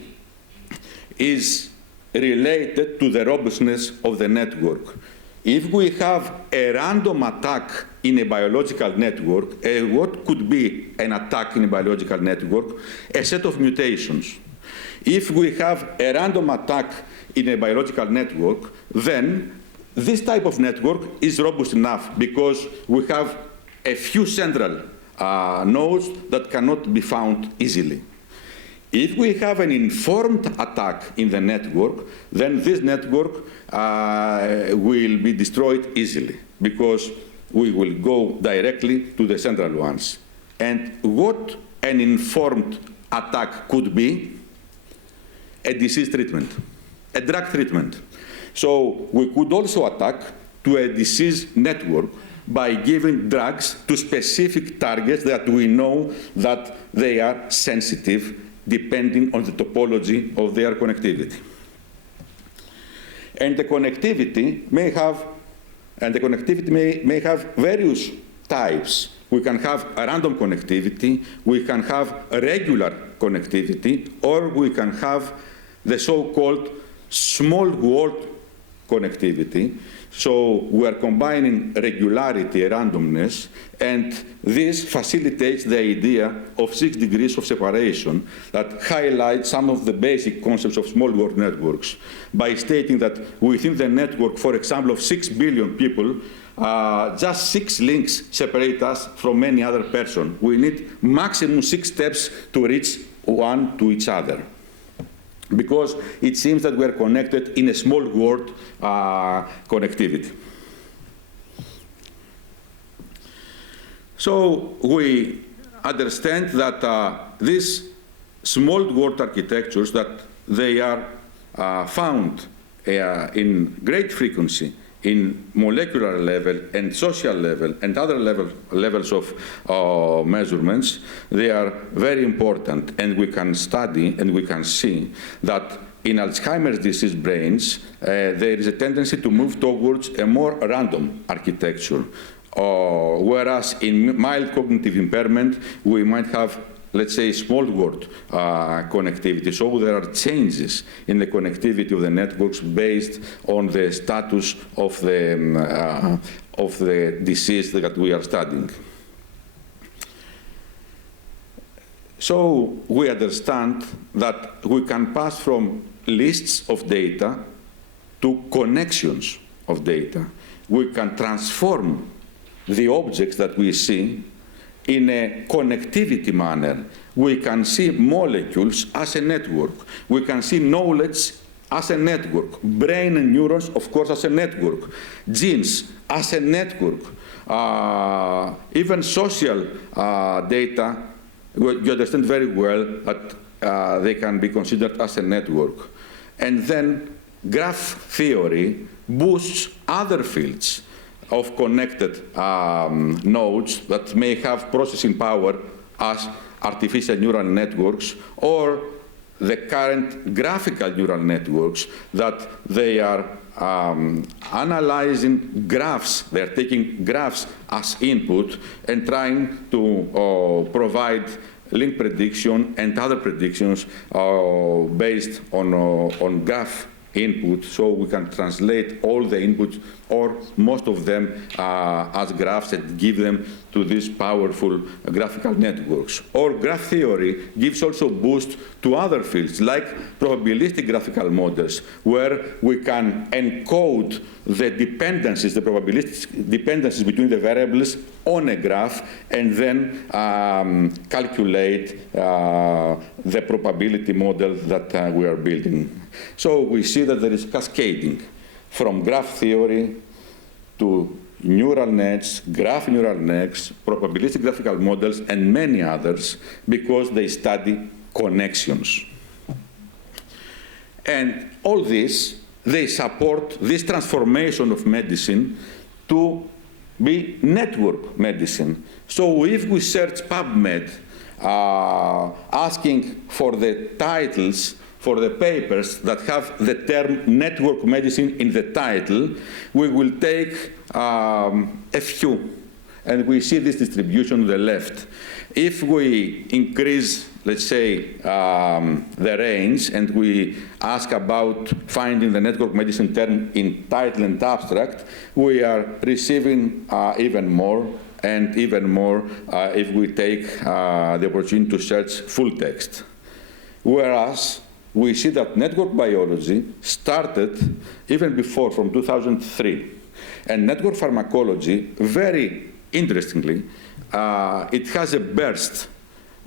is related to the robustness of the network. If we have a random attack in a biological network, what could be an attack in a biological network? A set of mutations. If we have a random attack in a biological network, then this type of network is robust enough because we have a few central nodes that cannot be found easily. If we have an informed attack in the network, then this network will be destroyed easily because we will go directly to the central ones. And what an informed attack could be? A disease treatment, a drug treatment. So we could also attack to a disease network by giving drugs to specific targets that we know that they are sensitive depending on the topology of their connectivity. And the connectivity may have, may have various types. We can have a random connectivity, we can have a regular connectivity, or we can have the so-called small world connectivity. So we are combining regularity and randomness, and this facilitates the idea of 6 degrees of separation that highlights some of the basic concepts of small world networks by stating that within the network, for example, of 6 billion people, just 6 links separate us from any other person. We need maximum 6 steps to reach one to each other, because it seems that we are connected in a small world connectivity. So we understand that these small world architectures, that they are found in great frequency in molecular level and social level and other levels of measurements, they are very important, and we can study and we can see that in Alzheimer's disease brains, there is a tendency to move towards a more random architecture, whereas in mild cognitive impairment, we might have, let's say, small world connectivity. So there are changes in the connectivity of the networks based on the status of the disease that we are studying. So we understand that we can pass from lists of data to connections of data. We can transform the objects that we see in a connectivity manner. We can see molecules as a network. We can see knowledge as a network. Brain and neurons, of course, as a network. Genes as a network. Even social data, you understand very well that they can be considered as a network. And then graph theory boosts other fields of connected nodes that may have processing power as artificial neural networks, or the current graphical neural networks that they are analyzing graphs. They're taking graphs as input and trying to provide link prediction and other predictions based on graph input, so we can translate all the inputs or most of them as graphs and give them to these powerful graphical networks. Or graph theory gives also boost to other fields like probabilistic graphical models, where we can encode the dependencies, the probabilistic dependencies between the variables on a graph and then calculate the probability model that we are building. So we see that there is cascading from graph theory to neural nets, graph neural nets, probabilistic graphical models, and many others, because they study connections. And all this, they support this transformation of medicine to be network medicine. So if we search PubMed, asking for the titles for the papers that have the term network medicine in the title, we will take a few. And we see this distribution on the left. If we increase, let's say, the range, and we ask about finding the network medicine term in title and abstract, we are receiving even more, and even more if we take the opportunity to search full text. Whereas we see that network biology started even before, from 2003. And network pharmacology, very interestingly, it has a burst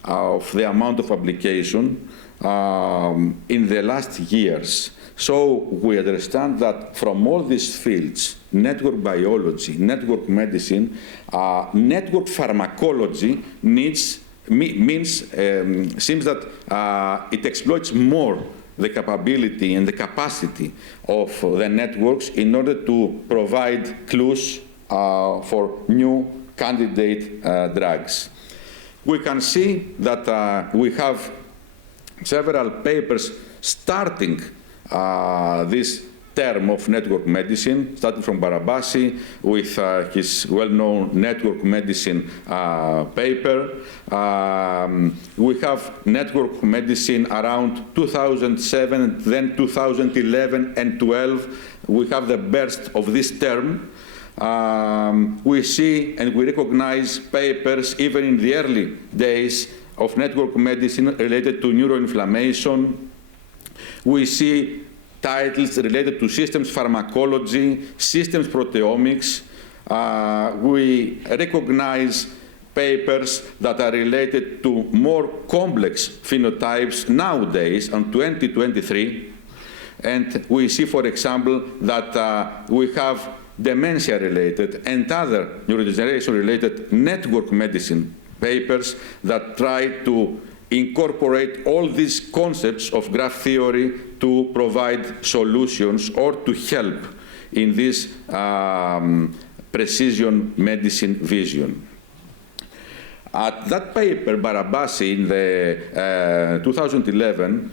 of the amount of application in the last years. So we understand that from all these fields, network biology, network medicine, network pharmacology seems that it exploits more the capability and the capacity of the networks in order to provide clues for new candidate drugs. We can see that we have several papers starting this term of network medicine, starting from Barabasi with his well-known network medicine paper. We have network medicine around 2007, then 2011 and 12. We have the burst of this term. We see and we recognize papers even in the early days of network medicine related to neuroinflammation. We see titles related to systems pharmacology, systems proteomics. We recognize papers that are related to more complex phenotypes nowadays in 2023. And we see, for example, that we have dementia-related and other neurodegeneration-related network medicine papers that try to incorporate all these concepts of graph theory to provide solutions or to help in this precision medicine vision. At that paper, Barabasi in the 2011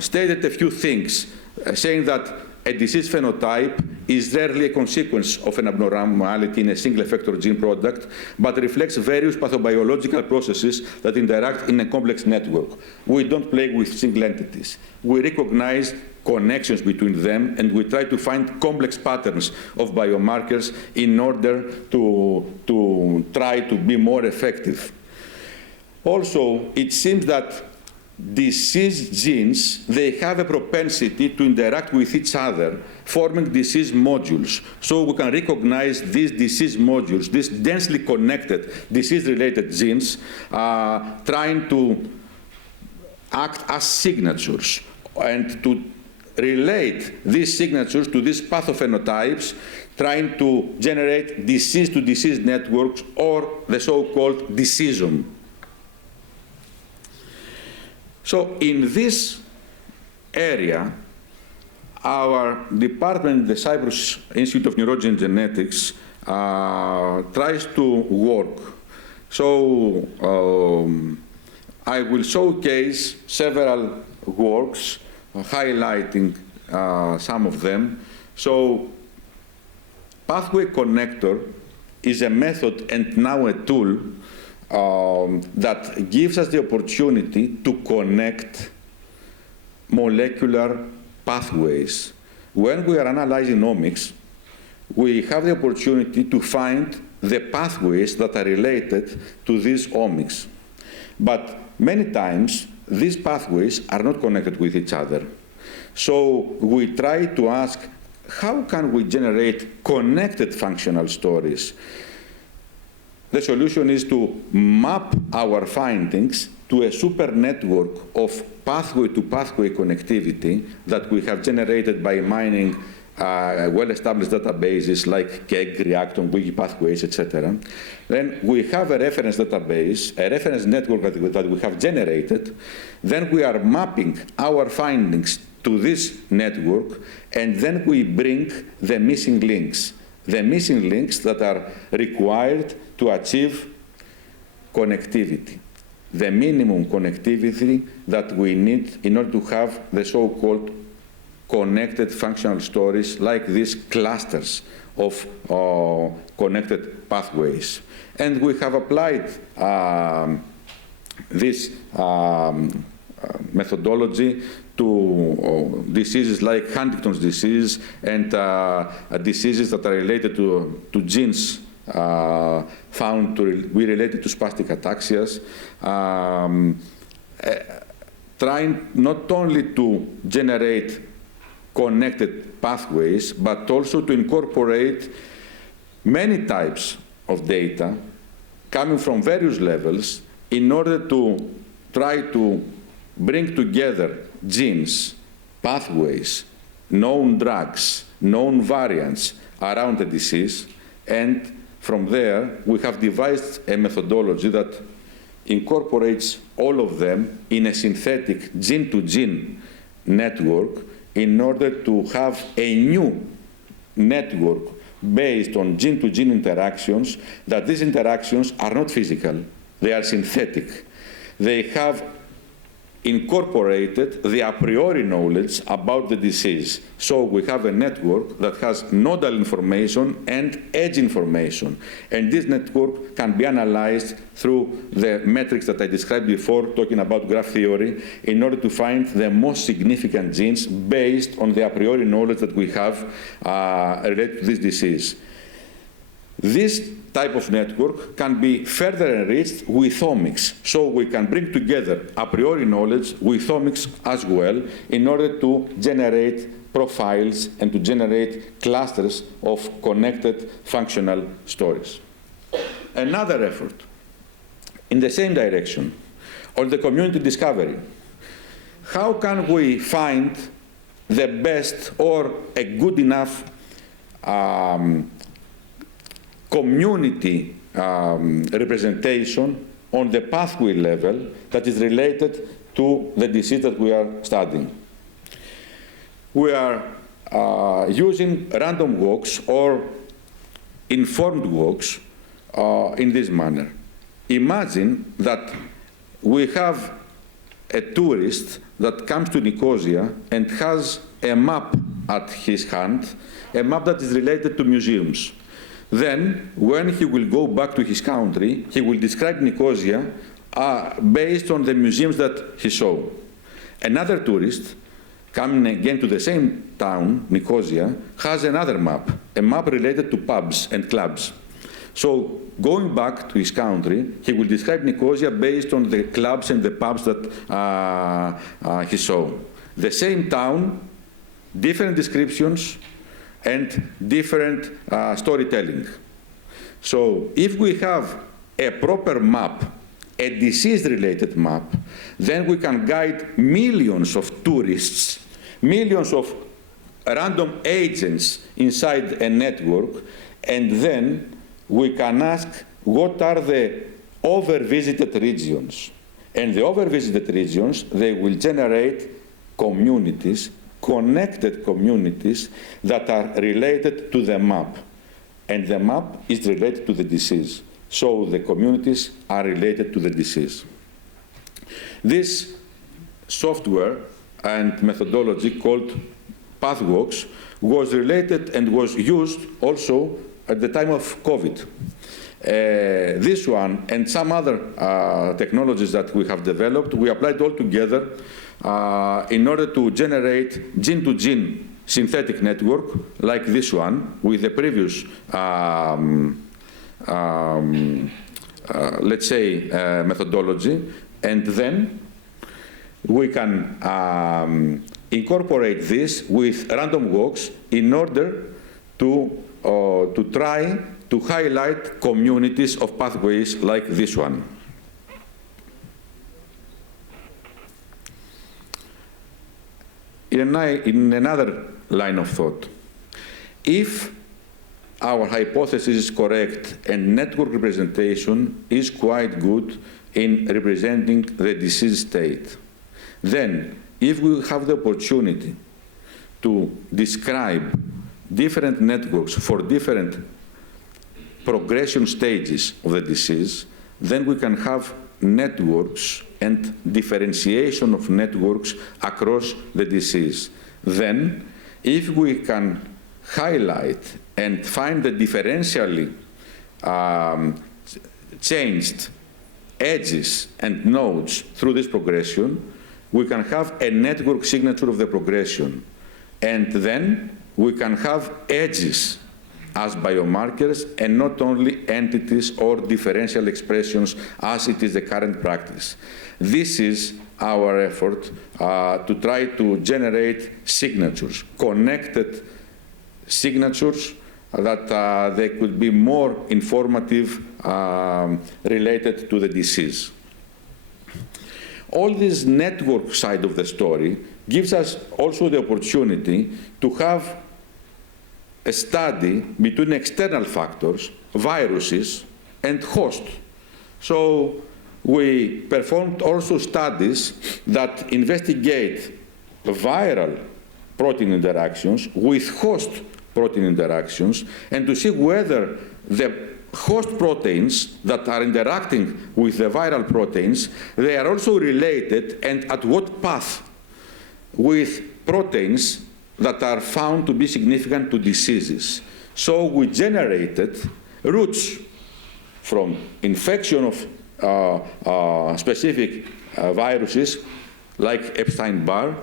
stated a few things, saying that a disease phenotype is rarely a consequence of an abnormality in a single effector gene product, but reflects various pathobiological processes that interact in a complex network. We don't play with single entities. We recognize connections between them, and we try to find complex patterns of biomarkers in order to try to be more effective. Also, it seems that disease genes, they have a propensity to interact with each other, forming disease modules. So we can recognize these disease modules, these densely connected disease-related genes, trying to act as signatures and to relate these signatures to these pathophenotypes, trying to generate disease-to-disease networks, or the so-called diseasome. So in this area, our department, the Cyprus Institute of Neurology and Genetics, tries to work. So I will showcase several works, highlighting some of them. So Pathway Connector is a method and now a tool that gives us the opportunity to connect molecular pathways. When we are analyzing omics, we have the opportunity to find the pathways that are related to these omics. But many times, these pathways are not connected with each other. So we try to ask, how can we generate connected functional stories? the solution is to map our findings to a super network of pathway-to-pathway connectivity that we have generated by mining well-established databases like KEGG, Reacton, Wikipathways, etc. Then we have a reference database, a reference network that we have generated. Then we are mapping our findings to this network, and then we bring the missing links that are required to achieve connectivity, the minimum connectivity that we need in order to have the so-called connected functional stories like these clusters of connected pathways. And we have applied this methodology to diseases like Huntington's disease and diseases that are related to genes found to be related to spastic ataxias, trying not only to generate connected pathways, but also to incorporate many types of data coming from various levels in order to try to bring together genes, pathways, known drugs, known variants around the disease, and from there we have devised a methodology that incorporates all of them in a synthetic gene-to-gene network in order to have a new network based on gene-to-gene interactions, that these interactions are not physical, they are synthetic. They have incorporated the a priori knowledge about the disease. So we have a network that has nodal information and edge information. And this network can be analyzed through the metrics that I described before, talking about graph theory, in order to find the most significant genes based on the a priori knowledge that we have related to this disease. This type of network can be further enriched with omics. So we can bring together a priori knowledge with omics as well in order to generate profiles and to generate clusters of connected functional stories. Another effort in the same direction, on the community discovery. How can we find the best or a good enough community representation on the pathway level that is related to the disease that we are studying? We are using random walks or informed walks in this manner. Imagine that we have a tourist that comes to Nicosia and has a map at his hand, a map that is related to museums. Then, when he will go back to his country, he will describe Nicosia based on the museums that he saw. Another tourist, coming again to the same town, Nicosia, has another map, a map related to pubs and clubs. So, going back to his country, he will describe Nicosia based on the clubs and the pubs that he saw. The same town, different descriptions, and different storytelling. So if we have a proper map, a disease-related map, then we can guide millions of tourists, millions of random agents inside a network, and then we can ask what are the over-visited regions. And the over-visited regions, they will generate communities, connected communities that are related to the map. And the map is related to the disease. So the communities are related to the disease. This software and methodology called PathWalks was related and was used also at the time of COVID. This one and some other technologies that we have developed, we applied all together in order to generate gene-to-gene synthetic network like this one with the previous, let's say, methodology. And then we can incorporate this with random walks in order to try to highlight communities of pathways like this one. In another line of thought, if our hypothesis is correct and network representation is quite good in representing the disease state, then if we have the opportunity to describe different networks for different progression stages of the disease, then we can have networks and differentiation of networks across the disease. Then, if we can highlight and find the differentially changed edges and nodes through this progression, we can have a network signature of the progression. And then we can have edges as biomarkers and not only entities or differential expressions as it is the current practice. This is our effort to try to generate signatures, connected signatures that they could be more informative related to the disease. All this network side of the story gives us also the opportunity to have a study between external factors, viruses, and host. So we performed also studies that investigate viral protein interactions with host protein interactions and to see whether the host proteins that are interacting with the viral proteins, they are also related and at what path with proteins that are found to be significant to diseases. So we generated routes from infection of specific viruses like Epstein-Barr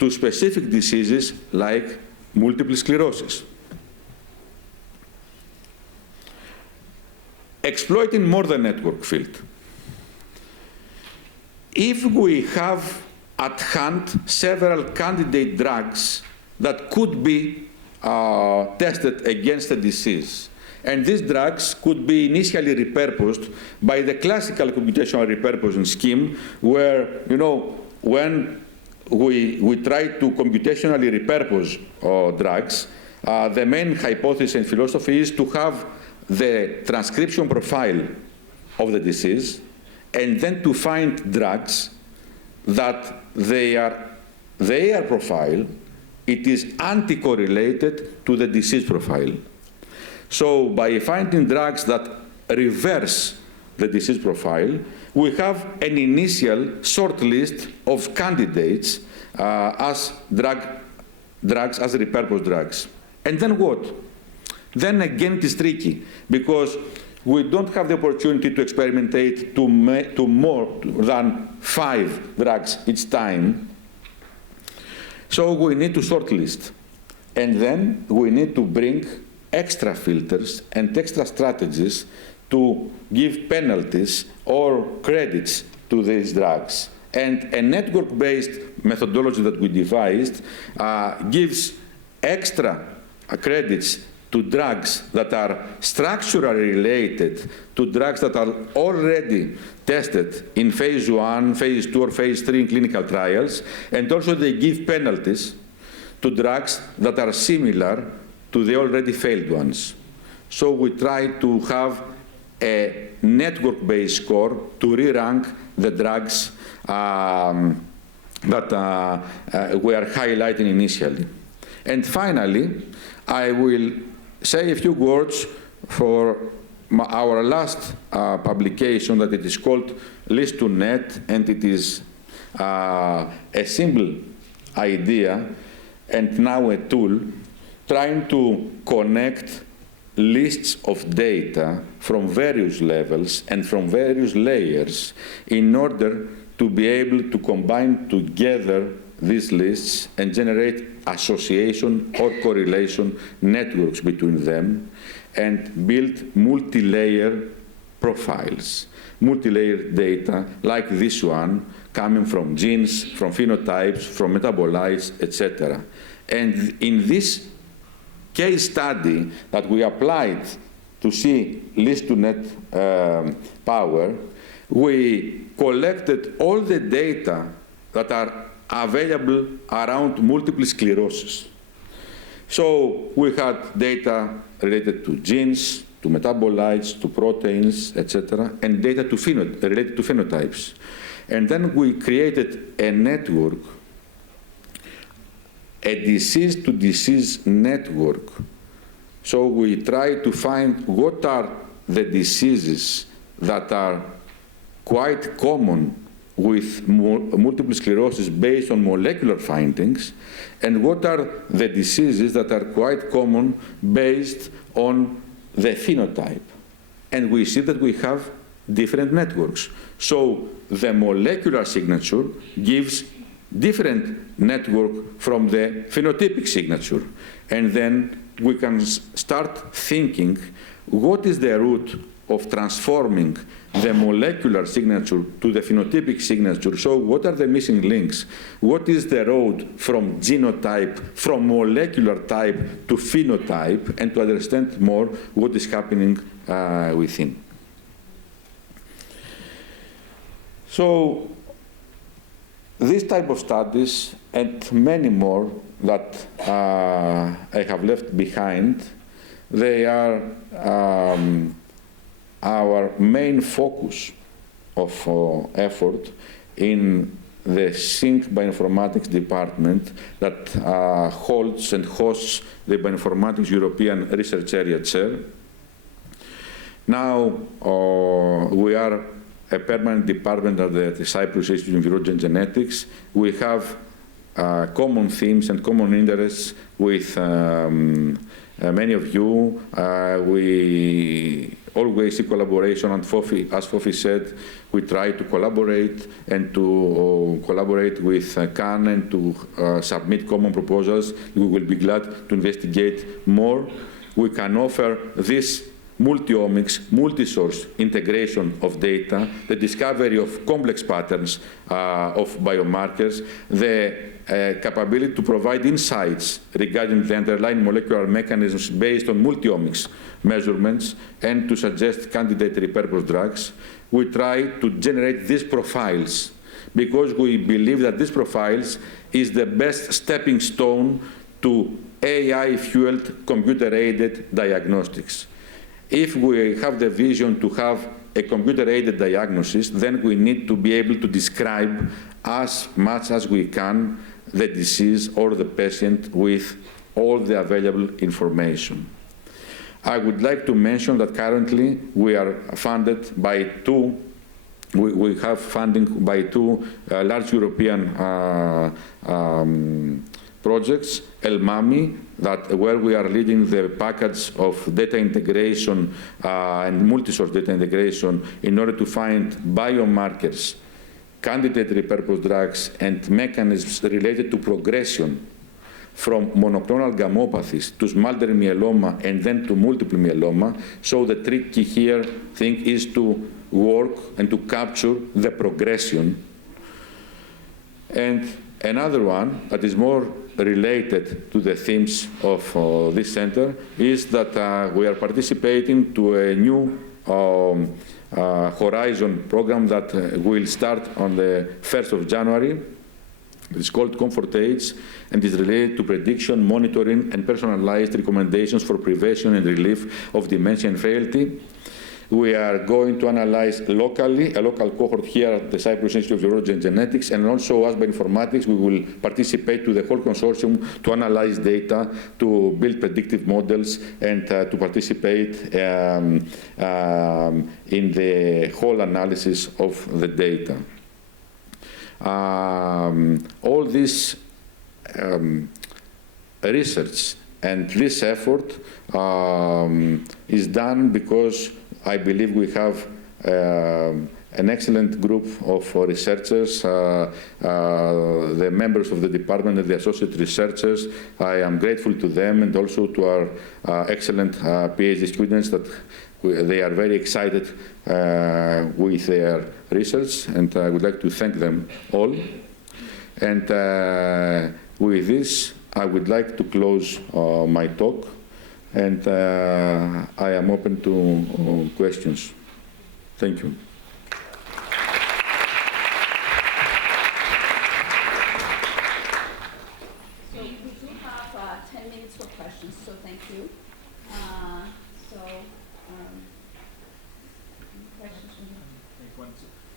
to specific diseases like multiple sclerosis. Exploiting more the network field. If we have at hand several candidate drugs that could be tested against a disease, and these drugs could be initially repurposed by the classical computational repurposing scheme where, you know, when we try to computationally repurpose drugs, the main hypothesis and philosophy is to have the transcription profile of the disease and then to find drugs that their profile, it is anti-correlated to the disease profile. So by finding drugs that reverse the disease profile, we have an initial short list of candidates as drugs, as repurposed drugs. And then what? Then again it is tricky, because we don't have the opportunity to experimentate to more than 5 drugs each time. So we need to shortlist. And then we need to bring extra filters and extra strategies to give penalties or credits to these drugs. And a network-based methodology that we devised gives extra credits to drugs that are structurally related to drugs that are already tested in phase 1, phase 2, or phase 3 in clinical trials, and also they give penalties to drugs that are similar to the already failed ones. So we try to have a network-based score to re-rank the drugs that we are highlighting initially. And finally, I will say a few words for our last publication, that it is called List2Net, and it is a simple idea and now a tool trying to connect lists of data from various levels and from various layers in order to be able to combine together these lists and generate association or correlation networks between them and build multi-layer profiles, multi-layer data like this one coming from genes, from phenotypes, from metabolites, etc. And in this case study that we applied to see least to net power, we collected all the data that are available around multiple sclerosis. So we had data related to genes, to metabolites, to proteins, etc., and data to related to phenotypes. And then we created a network, a disease-to-disease network. So we try to find what are the diseases that are quite common with multiple sclerosis based on molecular findings, and what are the diseases that are quite common based on the phenotype. And we see that we have different networks. So the molecular signature gives different network from the phenotypic signature. And then we can start thinking, what is the route of transforming the molecular signature to the phenotypic signature? So what are the missing links? What is the road from genotype, from molecular type to phenotype, and to understand more what is happening within? So this type of studies and many more that I have left behind, they are our main focus of effort in the SYNC Bioinformatics department that holds and hosts the Bioinformatics European Research Area Chair. Now we are a permanent department at the Cyprus Institute of Virology and Genetics. We have common themes and common interests with many of you. We always see collaboration, and as Fofi said, we try to collaborate and to collaborate with CAN and to submit common proposals. We will be glad to investigate more. We can offer this multi-omics, multi-source integration of data, the discovery of complex patterns of biomarkers, the capability to provide insights regarding the underlying molecular mechanisms based on multi-omics measurements, and to suggest candidate repurposed drugs. We try to generate these profiles because we believe that these profiles is the best stepping stone to AI-fueled computer-aided diagnostics. If we have the vision to have a computer-aided diagnosis, then we need to be able to describe as much as we can the disease or the patient with all the available information. I would like to mention that currently we are funded by we have funding by two large European projects, ELMAMI, where we are leading the package of data integration and multi-source data integration in order to find biomarkers, candidate repurposed drugs, and mechanisms related to progression from monoclonal gammopathies to smoldering myeloma and then to multiple myeloma. So the tricky here thing is to work and to capture the progression. And another one that is more related to the themes of this center is that we are participating to a new Horizon program that will start on the 1st of January. It's called Comfort Aids and is related to prediction, monitoring, and personalized recommendations for prevention and relief of dementia and frailty. We are going to analyze locally, a local cohort here at the Cyprus Institute of Virology and Genetics, and also as Bioinformatics, we will participate to the whole consortium to analyze data, to build predictive models, and to participate in the whole analysis of the data. All this research and this effort is done because I believe we have an excellent group of researchers, the members of the department and the associate researchers. I am grateful to them and also to our excellent PhD students that they are very excited with their research, and I would like to thank them all. And with this, I would like to close my talk and I am open to questions. Thank you. So we do have 10 minutes for questions, so thank you. Questions from you?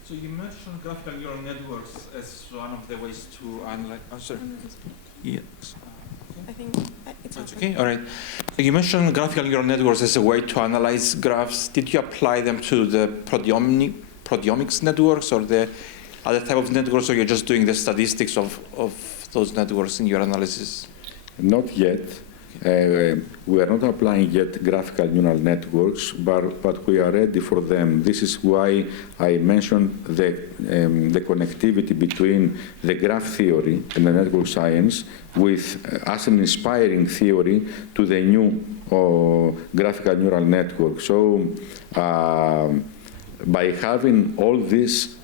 So you mentioned graphical neural networks as one of the ways to analyze. Oh, sorry. Yes. I think it's That's okay. All right. So you mentioned graphical neural networks as a way to analyze graphs. Did you apply them to the proteomics networks or the other type of networks, or you're just doing the statistics of those networks in your analysis? Not yet. We are not applying yet graphical neural networks, but we are ready for them. This is why I mentioned the connectivity between the graph theory and the network science with as an inspiring theory to the new graphical neural network. So by having all this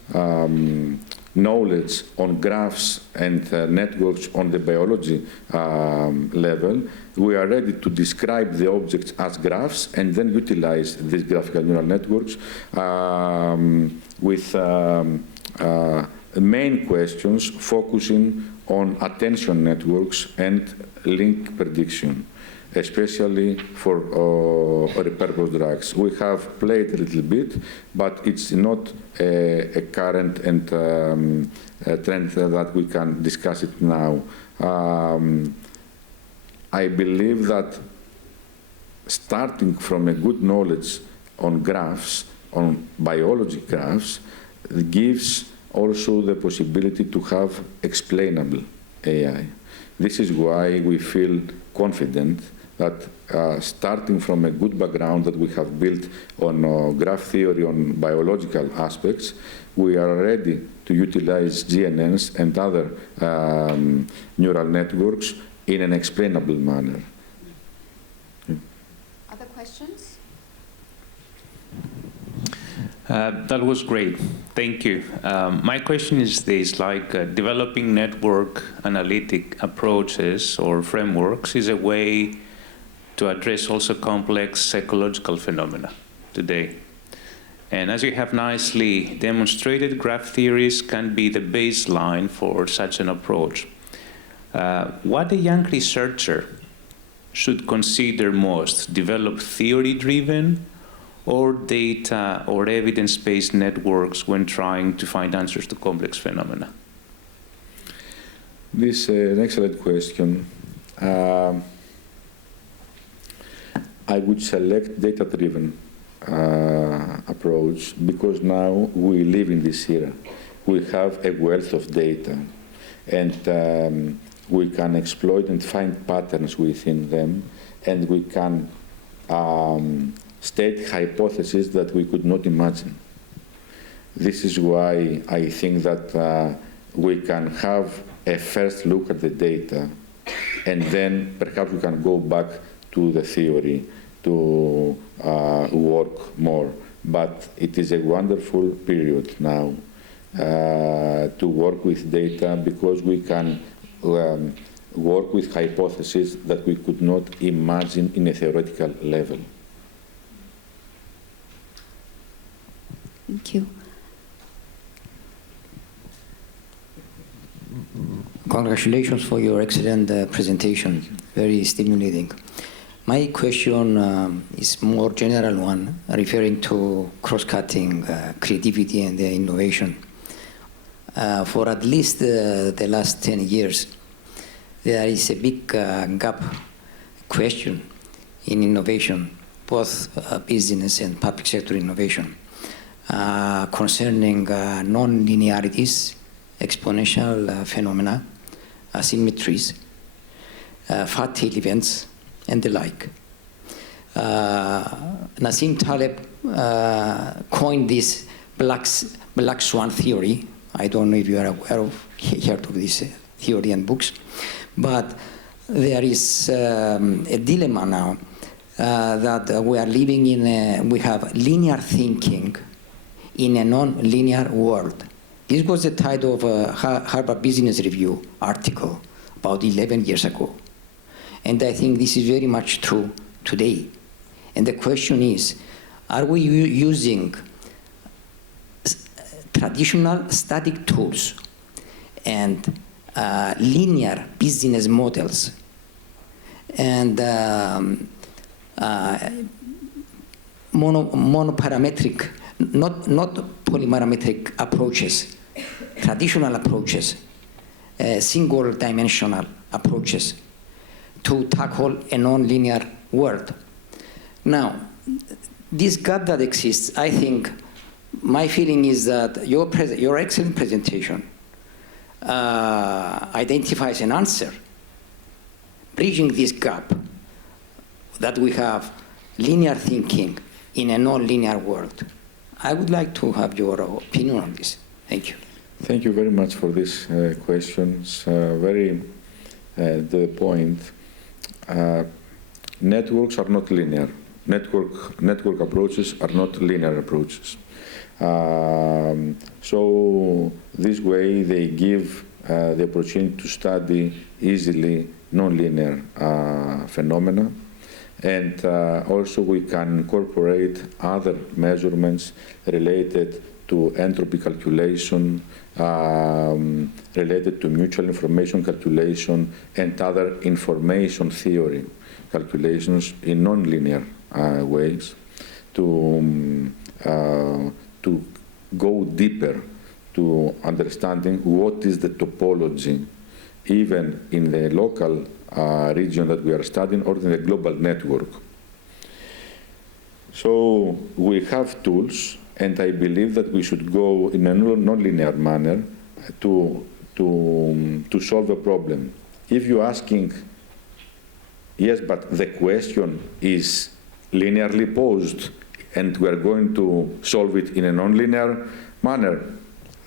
knowledge on graphs and networks on the biology level, we are ready to describe the objects as graphs and then utilize these graphical neural networks with main questions focusing on attention networks and link prediction, especially for repurposed drugs. We have played a little bit, but it's not a current and trend that we can discuss it now. I believe that starting from a good knowledge on graphs, on biology graphs, gives also the possibility to have explainable AI. This is why we feel confident that starting from a good background that we have built on graph theory on biological aspects, we are ready to utilize GNNs and other neural networks in an explainable manner. Other questions? That was great. Thank you. My question is this, like developing network analytic approaches or frameworks is a way to address also complex psychological phenomena today. And as you have nicely demonstrated, graph theories can be the baseline for such an approach. What a young researcher should consider most, develop theory-driven or data or evidence-based networks when trying to find answers to complex phenomena? This is an excellent question. I would select data-driven approach because now we live in this era. We have a wealth of data, and we can exploit and find patterns within them, and we can state hypotheses that we could not imagine. This is why I think that we can have a first look at the data, and then perhaps we can go back to the theory to work more. But it is a wonderful period now to work with data because we can work with hypotheses that we could not imagine in a theoretical level. Thank you. Congratulations for your excellent presentation, very stimulating. My question is more general one, referring to cross-cutting creativity and innovation. For at least the last 10 years, there is a big gap question in innovation, both business and public sector innovation, concerning non-linearities, exponential phenomena, asymmetries, fatal events, and the like. Nassim Taleb coined this black swan theory. I don't know if you are aware of, heard of this theory and books, but there is a dilemma now that we are living in we have linear thinking in a non-linear world. This was the title of a Harvard Business Review article about 11 years ago. And I think this is very much true today. And the question is, are we using traditional static tools and linear business models and monoparametric, not polymerametric approaches, traditional approaches, single dimensional approaches to tackle a non-linear world. Now, this gap that exists, I think, my feeling is that your excellent presentation identifies an answer, bridging this gap that we have linear thinking in a non-linear world. I would like to have your opinion on this. Thank you. Thank you very much for these questions. Very to the point. Networks are not linear. Network approaches are not linear approaches. So this way they give the opportunity to study easily non-linear phenomena. And also we can incorporate other measurements related to entropy calculation, related to mutual information calculation, and other information theory calculations in non-linear ways to go deeper to understanding what is the topology, even in the local region that we are studying or in the global network. So we have tools, and I believe that we should go in a non-linear manner to solve a problem. If you're asking, yes, but the question is linearly posed, and we are going to solve it in a non-linear manner,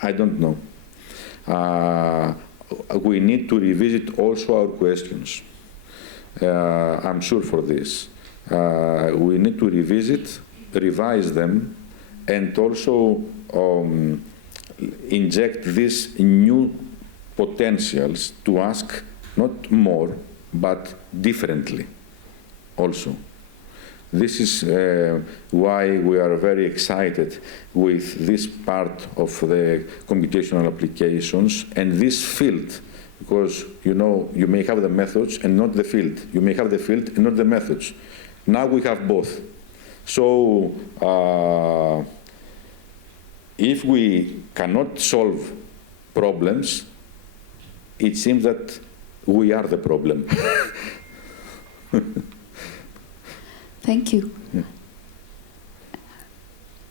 I don't know. We need to revisit also our questions. I'm sure for this. We need to revisit, revise them, and also inject these new potentials to ask not more, but differently also. This is why we are very excited with this part of the computational applications and this field, because you know, you may have the methods and not the field. You may have the field and not the methods. Now we have both. So if we cannot solve problems, it seems that we are the problem. Thank you. Yeah.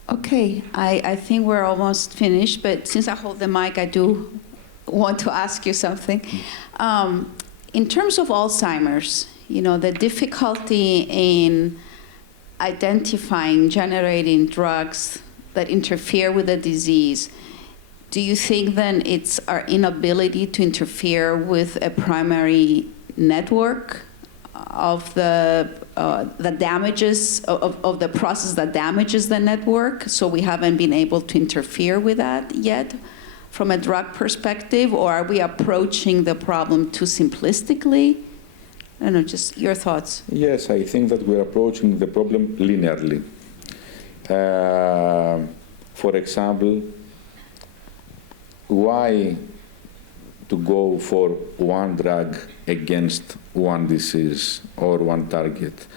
Okay, I think we're almost finished, but since I hold the mic, I do want to ask you something. In terms of Alzheimer's, you know, the difficulty in identifying, generating drugs that interfere with the disease, do you think then it's our inability to interfere with a primary network of the damages of the process that damages the network, so we haven't been able to interfere with that yet from a drug perspective, or are we approaching the problem too simplistically? I don't know, just your thoughts. Yes, I think that we're approaching the problem linearly. For example, why to go for one drug against one disease or one target?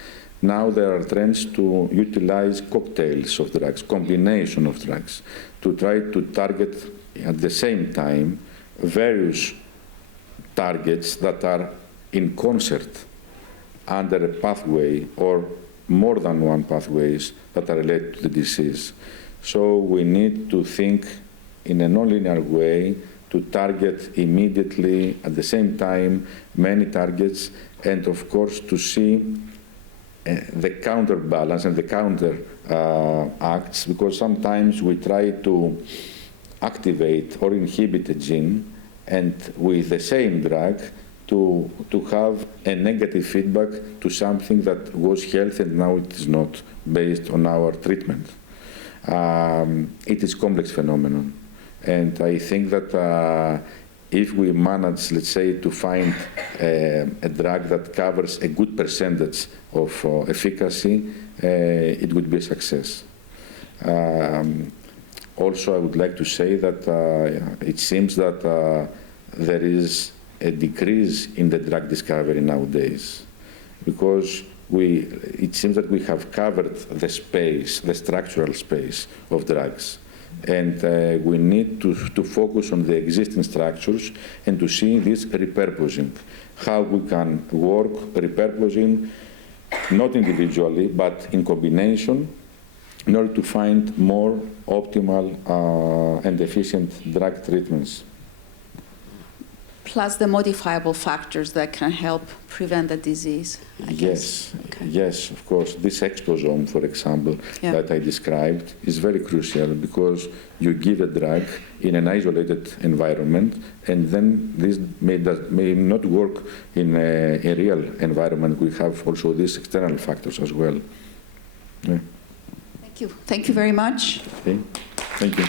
Now there are trends to utilize cocktails of drugs, combination of drugs, to try to target at the same time various targets that are in concert under a pathway or more than one pathways that are related to the disease. So we need to think in a nonlinear way to target immediately at the same time many targets, and of course to see the counterbalance and the counter acts, because sometimes we try to activate or inhibit a gene and with the same drug to have a negative feedback to something that was healthy and now it is not, based on our treatment. It is a complex phenomenon. And I think that if we manage, let's say, to find a drug that covers a good percentage of efficacy, it would be a success. Also, I would like to say that it seems that there is a decrease in the drug discovery nowadays, because it seems that we have covered the space, the structural space of drugs. And we need to focus on the existing structures and to see this repurposing, how we can work repurposing, not individually, but in combination, in order to find more optimal and efficient drug treatments. Plus the modifiable factors that can help prevent the disease, I guess. Okay. Yes, of course. This exposome, for example, that I described is very crucial, because you give a drug in an isolated environment, and then this may not work in a real environment. We have also these external factors as well. Yeah. Thank you. Thank you very much. Okay. Thank you.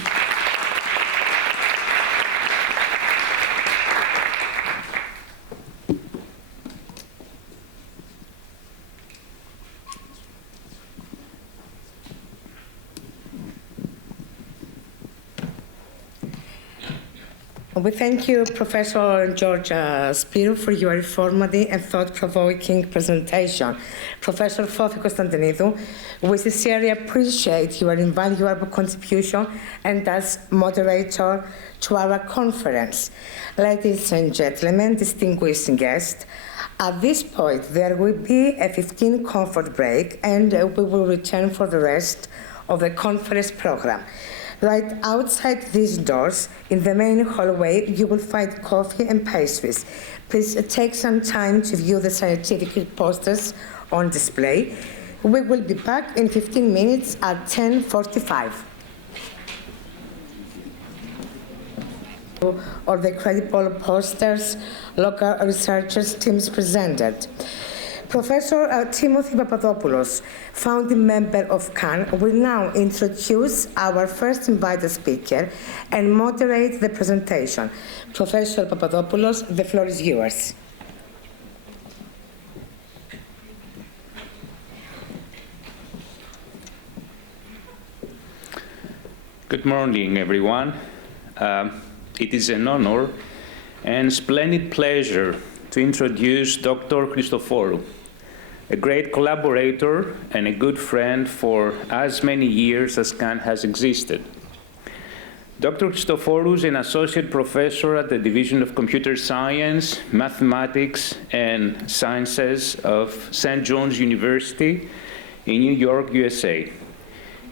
We thank you, Professor George Spyrou, for your informative and thought-provoking presentation. Professor Fofi Konstantinidou, we sincerely appreciate your invaluable contribution and as moderator to our conference. Ladies and gentlemen, distinguished guests, at this point there will be a 15 comfort break, and we will return for the rest of the conference program. Right outside these doors, in the main hallway, you will find coffee and pastries. Please take some time to view the scientific posters on display. We will be back in 15 minutes at 10:45. Or the credible posters, local researchers teams presented. Professor Timothy Papadopoulos, founding member of CAN, will now introduce our first invited speaker and moderate the presentation. Professor Papadopoulos, the floor is yours. Good morning, everyone. It is an honor and splendid pleasure to introduce Dr. Christoforou, a great collaborator and a good friend for as many years as CAN has existed. Dr. Christoforou is an associate professor at the Division of Computer Science, Mathematics, and Sciences of St. John's University in New York, USA.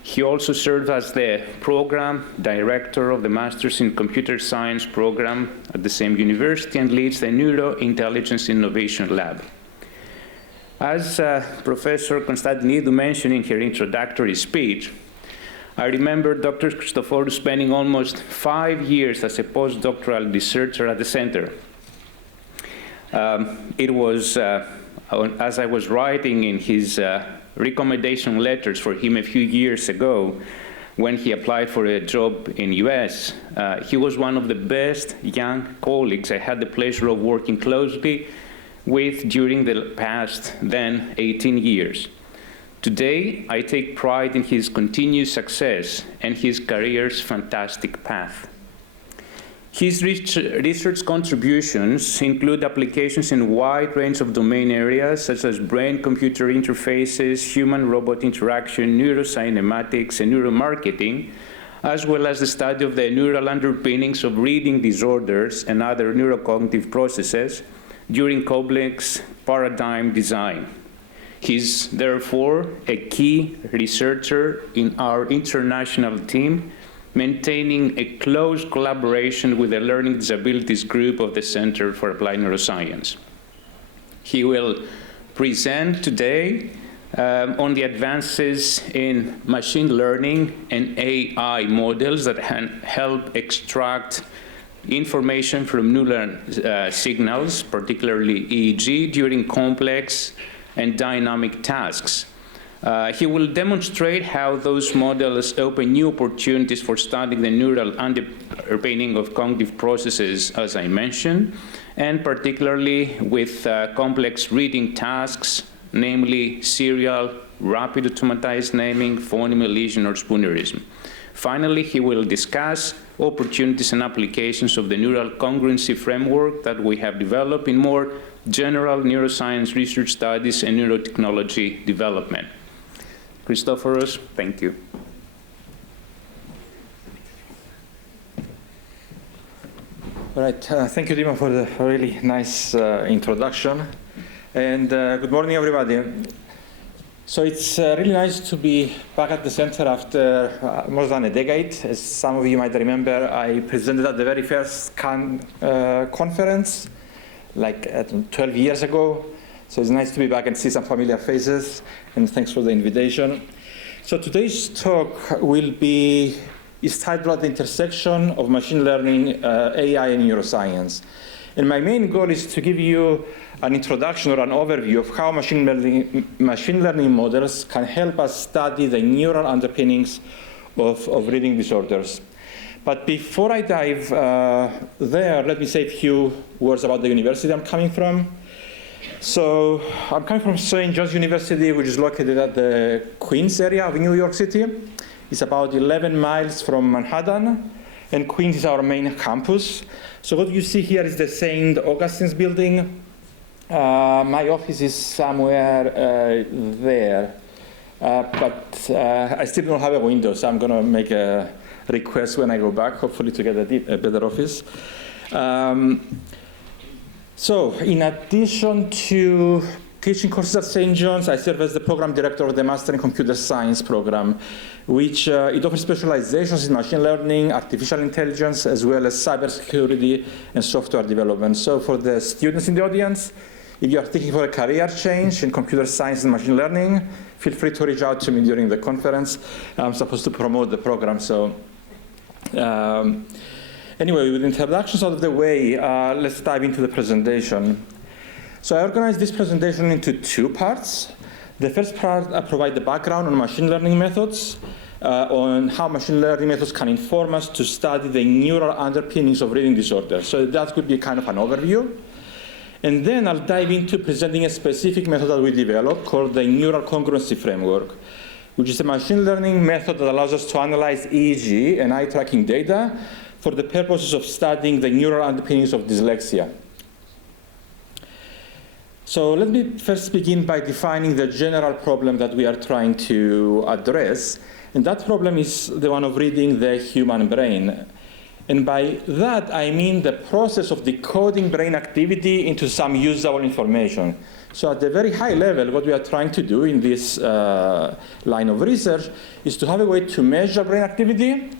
He also serves as the program director of the Masters in Computer Science program at the same university and leads the Neurointelligence Innovation Lab. As Professor Konstantinidou mentioned in her introductory speech, I remember Dr. Christoforou spending almost 5 years as a postdoctoral researcher at the center. It was, as I was writing in his recommendation letters for him a few years ago, when he applied for a job in US, he was one of the best young colleagues I had the pleasure of working closely with during the past then 18 years. Today, I take pride in his continued success and his career's fantastic path. His research contributions include applications in a wide range of domain areas such as brain-computer interfaces, human-robot interaction, neurocinematics, and neuromarketing, as well as the study of the neural underpinnings of reading disorders and other neurocognitive processes during complex paradigm design. He's therefore a key researcher in our international team, maintaining a close collaboration with the Learning Disabilities Group of the Center for Applied Neuroscience. He will present today on the advances in machine learning and AI models that help extract information from neural signals, particularly EEG, during complex and dynamic tasks. He will demonstrate how those models open new opportunities for studying the neural underpinning of cognitive processes, as I mentioned, and particularly with complex reading tasks, namely serial, rapid automatized naming, phoneme elision, or spoonerism. Finally, he will discuss opportunities and applications of the neural congruency framework that we have developed in more general neuroscience research studies and neurotechnology development. Christoforos, thank you. All right, thank you, Dima, for the really nice introduction. And good morning, everybody. So it's really nice to be back at the center after more than a decade. As some of you might remember, I presented at the very first Cannes conference, like 12 years ago. So it's nice to be back and see some familiar faces, and thanks for the invitation. So today's talk is titled At the Intersection of Machine Learning, AI, and Neuroscience. And my main goal is to give you an introduction or an overview of how machine learning models can help us study the neural underpinnings of reading disorders. But before I dive there, let me say a few words about the university I'm coming from. So I'm coming from St. John's University, which is located at the Queens area of New York City. It's about 11 miles from Manhattan, and Queens is our main campus. So what you see here is the St. Augustine's building. My office is somewhere there, but I still don't have a window, so I'm going to make a request when I go back, hopefully to get a better office. So in addition to teaching courses at St. John's, I serve as the program director of the Master in Computer Science program, which it offers specializations in machine learning, artificial intelligence, as well as cybersecurity and software development. So for the students in the audience, if you are thinking for a career change in computer science and machine learning, feel free to reach out to me during the conference. I'm supposed to promote the program, so. Anyway, with introductions out of the way, let's dive into the presentation. So I organized this presentation into two parts. The first part, I provide the background on machine learning methods, on how machine learning methods can inform us to study the neural underpinnings of reading disorders. So that could be kind of an overview. And then I'll dive into presenting a specific method that we developed called the neural congruency framework, which is a machine learning method that allows us to analyze EEG and eye tracking data for the purposes of studying the neural underpinnings of dyslexia. So let me first begin by defining the general problem that we are trying to address. And that problem is the one of reading the human brain. And by that, I mean the process of decoding brain activity into some usable information. So at the very high level, what we are trying to do in this line of research is to have a way to measure brain activity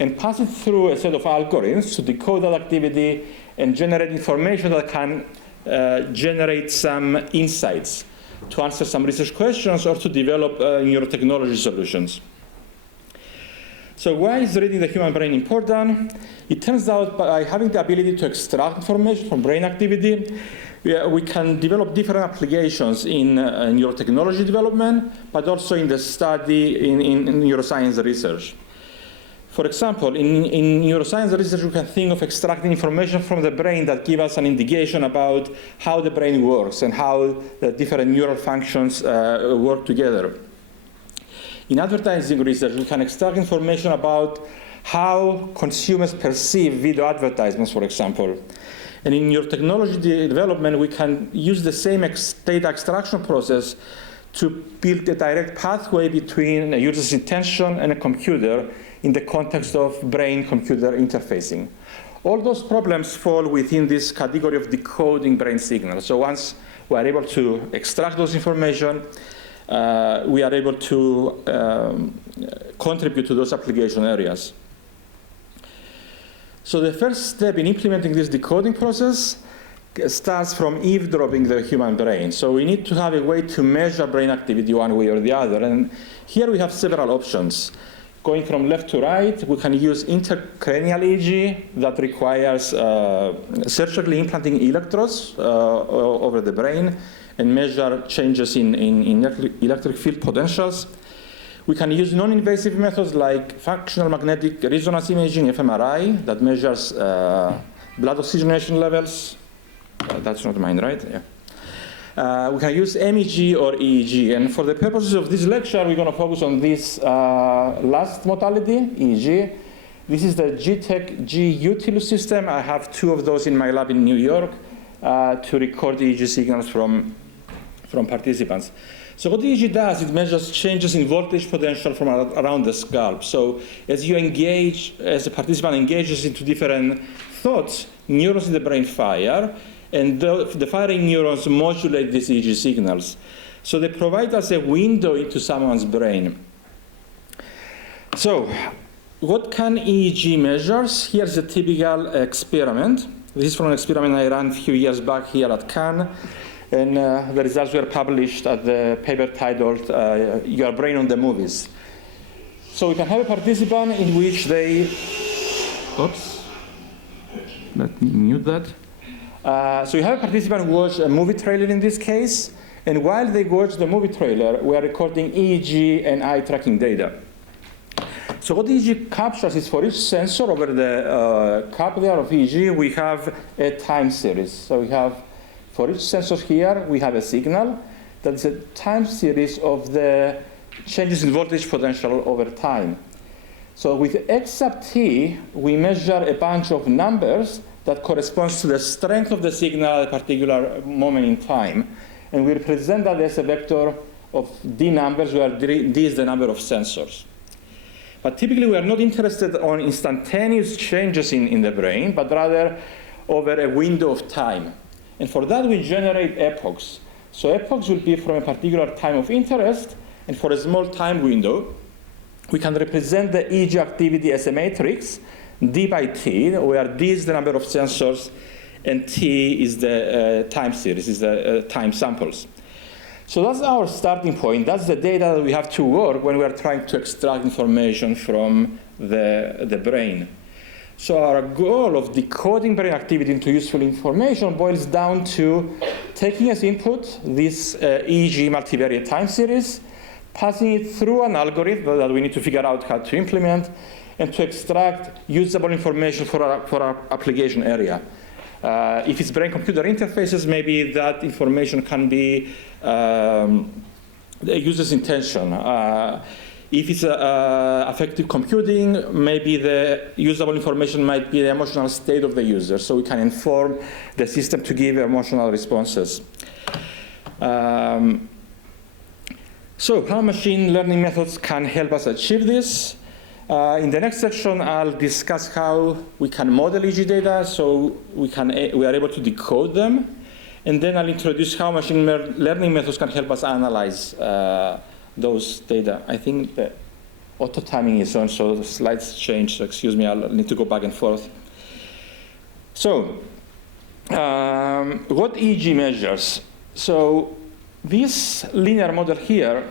and pass it through a set of algorithms to decode that activity and generate information that can generate some insights to answer some research questions or to develop neurotechnology solutions. So why is reading the human brain important? It turns out by having the ability to extract information from brain activity, we can develop different applications in neurotechnology development, but also in the study in neuroscience research. For example, in neuroscience research, we can think of extracting information from the brain that give us an indication about how the brain works and how the different neural functions work together. In advertising research, we can extract information about how consumers perceive video advertisements, for example. And in neurotechnology development, we can use the same data extraction process to build a direct pathway between a user's intention and a computer in the context of brain-computer interfacing. All those problems fall within this category of decoding brain signals. So once we are able to extract those information, we are able to contribute to those application areas. So the first step in implementing this decoding process starts from eavesdropping the human brain. So we need to have a way to measure brain activity one way or the other. And here we have several options. Going from left to right, we can use intracranial EEG that requires surgically implanting electrodes over the brain. and measure changes in electric field potentials. We can use non-invasive methods like functional magnetic resonance imaging, fMRI, that measures blood oxygenation levels. That's not mine, right? Yeah. We can use MEG or EEG. And for the purposes of this lecture, we're going to focus on this last modality, EEG. This is the GTEC G-Utilus system. I have 2 of those in my lab in New York to record EEG signals from participants. So what EEG does, it measures changes in voltage potential from around the scalp. So as you engage, as a participant engages into different thoughts, neurons in the brain fire, and the firing neurons modulate these EEG signals. So they provide us a window into someone's brain. So what can EEG measures? Here's a typical experiment. This is from an experiment I ran a few years back here at Cannes. And the results were published at the paper titled Your Brain on the Movies. So we can have a participant in which they, oops, let me mute that. So you have a participant who watched a movie trailer in this case, and while they watch the movie trailer, we are recording EEG and eye tracking data. So what EEG captures is for each sensor over the cap there of EEG, we have a time series. So we have, for each sensor here, we have a signal that is a time series of the changes in voltage potential over time. So with X sub t, we measure a bunch of numbers that corresponds to the strength of the signal at a particular moment in time. And we represent that as a vector of D numbers, where D is the number of sensors. But typically, we are not interested on instantaneous changes in the brain, but rather over a window of time. And for that, we generate epochs. So epochs will be from a particular time of interest, and for a small time window, we can represent the EEG activity as a matrix, D by T, where D is the number of sensors, and T is the time series, is the time samples. So that's our starting point. That's the data that we have to work when we are trying to extract information from the brain. So our goal of decoding brain activity into useful information boils down to taking as input this EEG multivariate time series, passing it through an algorithm that we need to figure out how to implement, and to extract usable information for our application area. If it's brain-computer interfaces, maybe that information can be the user's intention. If it's affective computing, maybe the usable information might be the emotional state of the user, so we can inform the system to give emotional responses. So how machine learning methods can help us achieve this? In the next section, I'll discuss how we can model EEG data so we are able to decode them. And then I'll introduce how machine learning methods can help us analyze those data. I think the auto timing is on, so the slides change, so excuse me, I'll need to go back and forth. So, what EEG measures? So, this linear model here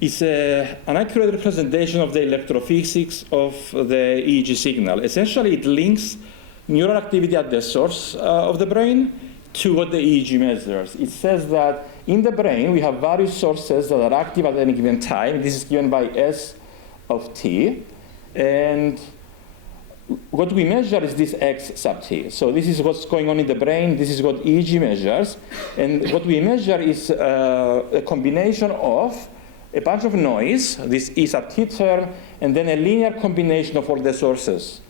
is an accurate representation of the electrophysics of the EEG signal. Essentially, it links neural activity at the source of the brain to what the EEG measures. It says that in the brain, we have various sources that are active at any given time. This is given by S of t. And what we measure is this X sub t. So this is what's going on in the brain. This is what EEG measures. And what we measure is a combination of a bunch of noise, this E sub t term, and then a linear combination of all the sources.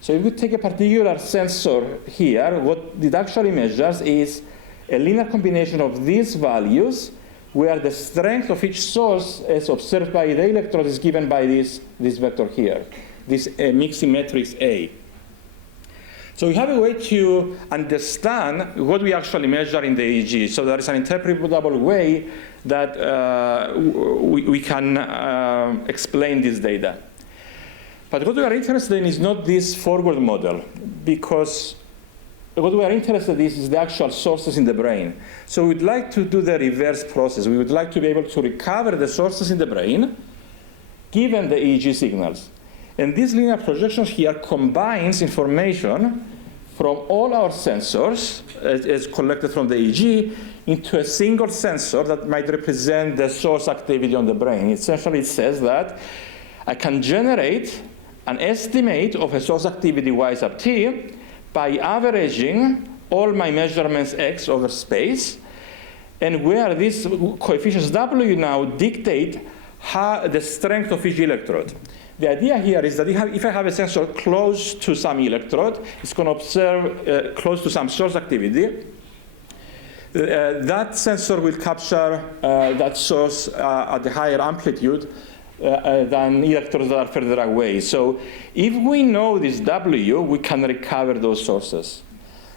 So if we take a particular sensor here, what it actually measures is a linear combination of these values, where the strength of each source as observed by the electrode is given by this vector here, this mixing matrix A. So we have a way to understand what we actually measure in the EEG. So there is an interpretable way that we can explain this data. But what we are interested in is not this forward model, because what we are interested in is the actual sources in the brain. So we'd like to do the reverse process. We would like to be able to recover the sources in the brain given the EEG signals. And this linear projection here combines information from all our sensors as collected from the EEG into a single sensor that might represent the source activity on the brain. Essentially, it says that I can generate an estimate of a source activity y sub t by averaging all my measurements x over space, and where these coefficients w now dictate the strength of each electrode. The idea here is that if I have a sensor close to some electrode, it's going to observe close to some source activity. That sensor will capture that source at a higher amplitude than electrodes that are further away. So if we know this W, we can recover those sources.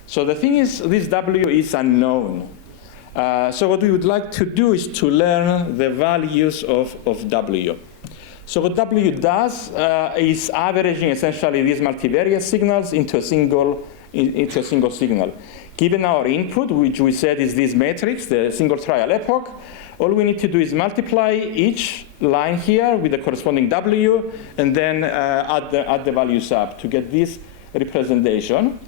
So the thing is, this W is unknown. So what we would like to do is to learn the values of W. So what W does is averaging essentially these multivariate signals into a single signal. Given our input, which we said is this matrix, the single trial epoch, all we need to do is multiply each line here with the corresponding W, and then add the values up to get this representation,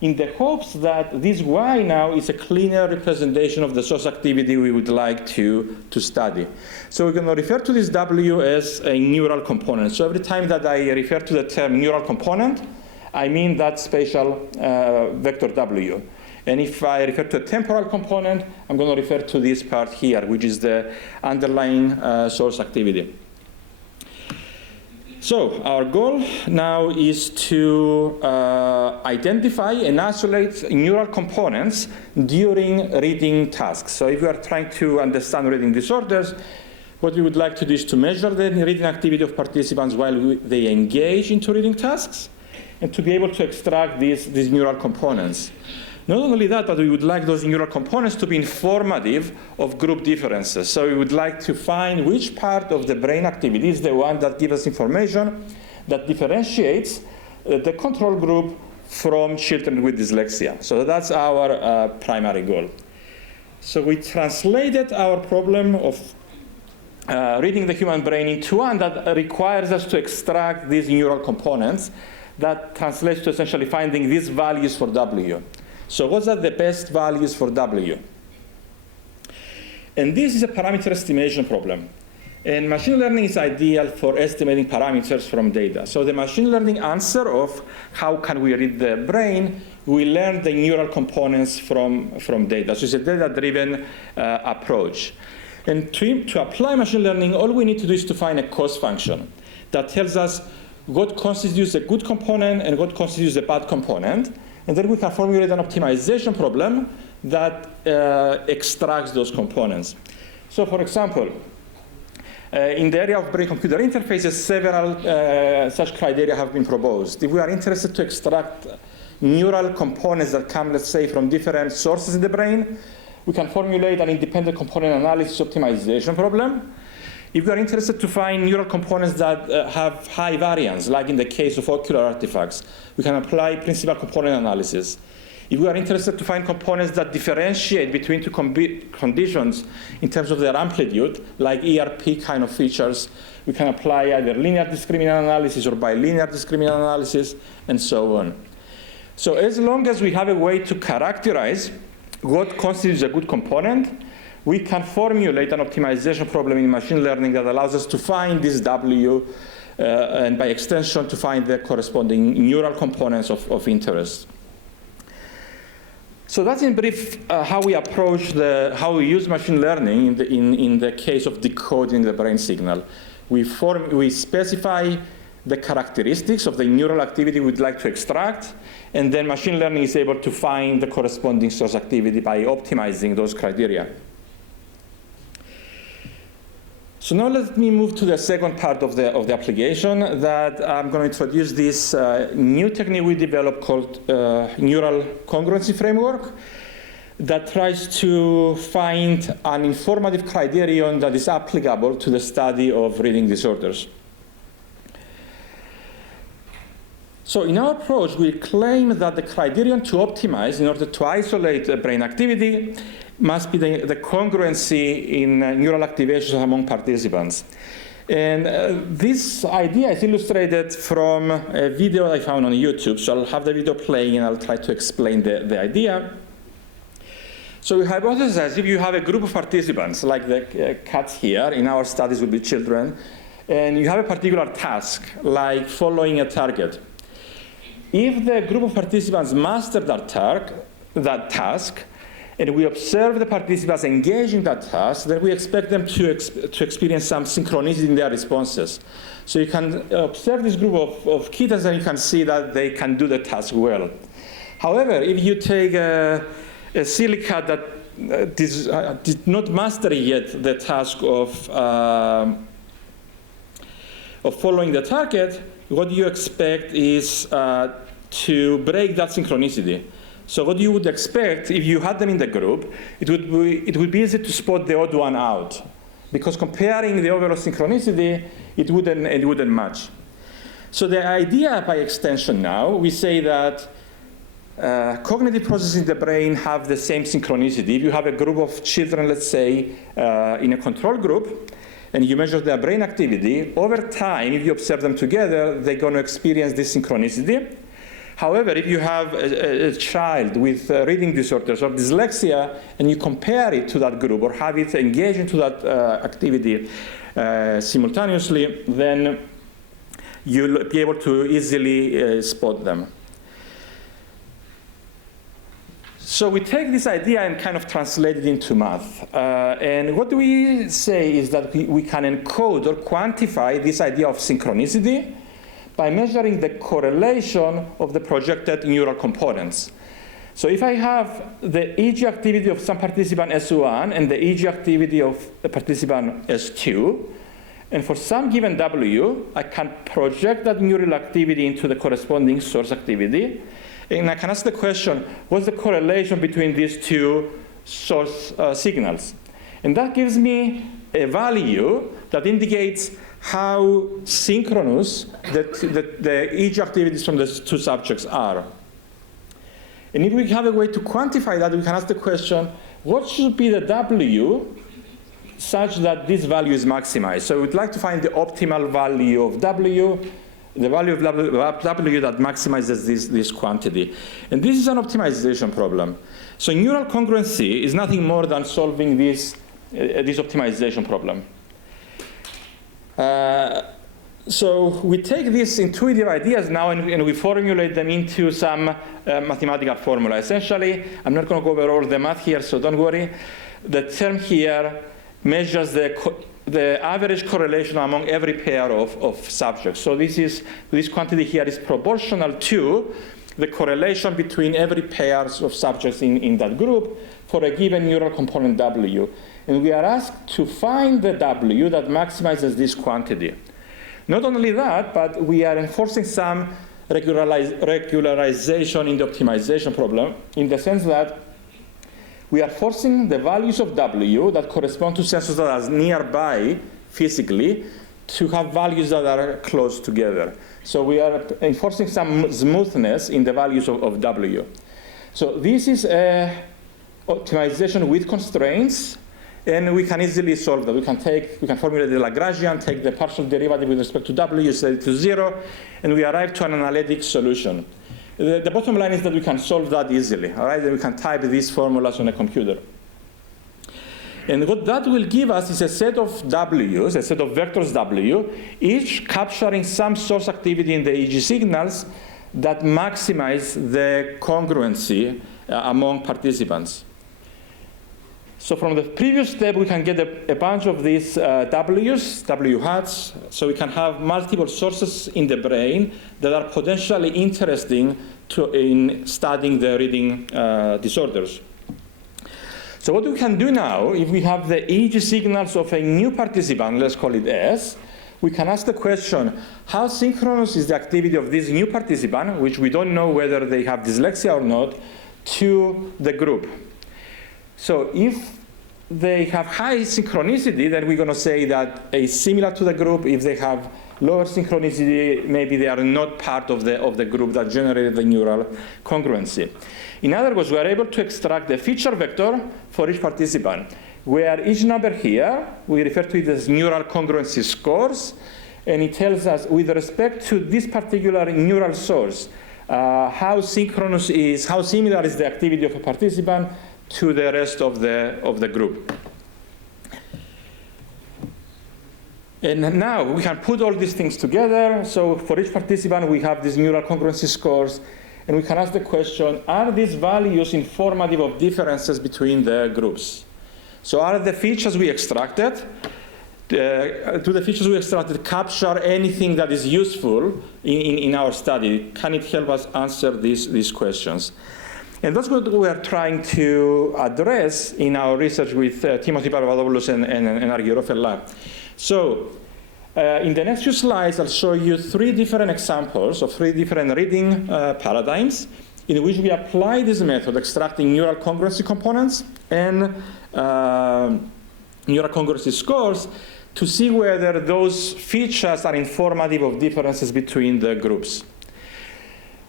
in the hopes that this Y now is a cleaner representation of the source activity we would like to study. So we're going to refer to this W as a neural component. So every time that I refer to the term neural component, I mean that spatial vector W. And if I refer to a temporal component, I'm going to refer to this part here, which is the underlying source activity. So our goal now is to identify and isolate neural components during reading tasks. So if you are trying to understand reading disorders, what we would like to do is to measure the reading activity of participants while they engage into reading tasks, and to be able to extract these neural components. Not only that, but we would like those neural components to be informative of group differences. So we would like to find which part of the brain activity is the one that gives us information that differentiates the control group from children with dyslexia. So that's our primary goal. So we translated our problem of reading the human brain into one that requires us to extract these neural components that translates to essentially finding these values for W. So what are the best values for W? And this is a parameter estimation problem. And machine learning is ideal for estimating parameters from data. So the machine learning answer of how can we read the brain, we learn the neural components from data. So it's a data-driven approach. And to apply machine learning, all we need to do is to find a cost function that tells us what constitutes a good component and what constitutes a bad component. And then we can formulate an optimization problem that extracts those components. So for example, in the area of brain-computer interfaces, several such criteria have been proposed. If we are interested to extract neural components that come, let's say, from different sources in the brain, we can formulate an independent component analysis optimization problem. If we are interested to find neural components that have high variance, like in the case of ocular artifacts, we can apply principal component analysis. If we are interested to find components that differentiate between two conditions in terms of their amplitude, like ERP kind of features, we can apply either linear discriminant analysis or bilinear discriminant analysis, and so on. So as long as we have a way to characterize what constitutes a good component, we can formulate an optimization problem in machine learning that allows us to find this W, and by extension to find the corresponding neural components of interest. So that's in brief how we approach how we use machine learning in the case of decoding the brain signal. We specify the characteristics of the neural activity we'd like to extract, and then machine learning is able to find the corresponding source activity by optimizing those criteria. So now let me move to the second part of the application, that I'm going to introduce this new technique we developed called neural congruency framework that tries to find an informative criterion that is applicable to the study of reading disorders. So in our approach, we claim that the criterion to optimize in order to isolate brain activity must be the congruency in neural activations among participants. And this idea is illustrated from a video I found on YouTube. So I'll have the video playing and I'll try to explain the idea. So we hypothesize if you have a group of participants, like the cats here, in our studies will be children, and you have a particular task, like following a target. If the group of participants master that task, and we observe the participants engage in that task, then we expect them to experience some synchronicity in their responses. So you can observe this group of kittens and you can see that they can do the task well. However, if you take a silly cat that did not master yet the task of following the target, what you expect is to break that synchronicity. So what you would expect, if you had them in the group, it would be easy to spot the odd one out. Because comparing the overall synchronicity, it wouldn't match. So the idea by extension now, we say that cognitive processes in the brain have the same synchronicity. If you have a group of children, let's say, in a control group, and you measure their brain activity, over time, if you observe them together, they're going to experience this synchronicity. However, if you have a child with reading disorders or dyslexia, and you compare it to that group or have it engage into that activity simultaneously, then you'll be able to easily spot them. So we take this idea and kind of translate it into math. And what we say is that we can encode or quantify this idea of synchronicity by measuring the correlation of the projected neural components. So if I have the EEG activity of some participant S1 and the EEG activity of the participant S2, and for some given W, I can project that neural activity into the corresponding source activity, and I can ask the question, what's the correlation between these two source signals? And that gives me a value that indicates how synchronous the EEG activities from the two subjects are. And if we have a way to quantify that, we can ask the question, what should be the W such that this value is maximized? So we'd like to find the optimal value of W, the value of W that maximizes this quantity. And this is an optimization problem. So neural congruency is nothing more than solving this optimization problem. So we take these intuitive ideas now and we formulate them into some mathematical formula. Essentially, I'm not going to go over all the math here, so don't worry. The term here measures the average correlation among every pair of subjects. So this quantity here is proportional to the correlation between every pair of subjects in that group for a given neural component W. And we are asked to find the W that maximizes this quantity. Not only that, but we are enforcing some regularization in the optimization problem in the sense that we are forcing the values of W that correspond to sensors that are nearby physically to have values that are close together. So we are enforcing some smoothness in the values of W. So this is a optimization with constraints. And we can easily solve that. We can formulate the Lagrangian, take the partial derivative with respect to W, set it to 0, and we arrive to an analytic solution. The bottom line is that we can solve that easily, all right? And we can type these formulas on a computer. And what that will give us is a set of W's, a set of vectors W, each capturing some source activity in the EEG signals that maximize the congruency among participants. So from the previous step, we can get a bunch of these W's, W hats, so we can have multiple sources in the brain that are potentially interesting in studying the reading disorders. So what we can do now, if we have the EEG signals of a new participant, let's call it S, we can ask the question, how synchronous is the activity of this new participant, which we don't know whether they have dyslexia or not, to the group? So if they have high synchronicity, then we're going to say that it's similar to the group. If they have lower synchronicity, maybe they are not part of the group that generated the neural congruency. In other words, we are able to extract the feature vector for each participant, where each number here, we refer to it as neural congruency scores, and it tells us with respect to this particular neural source, how similar is the activity of a participant to the rest of the group. And now we can put all these things together. So for each participant, we have these neural congruency scores. And we can ask the question, are these values informative of differences between the groups? So are the features we extracted, do the features we extracted capture anything that is useful in our study? Can it help us answer these questions? And that's what we are trying to address in our research with Timothy Papadopoulos and Argyropoulos lab. So in the next few slides, I'll show you 3 different examples of 3 different reading paradigms in which we apply this method, extracting neural congruency components and neural congruency scores, to see whether those features are informative of differences between the groups.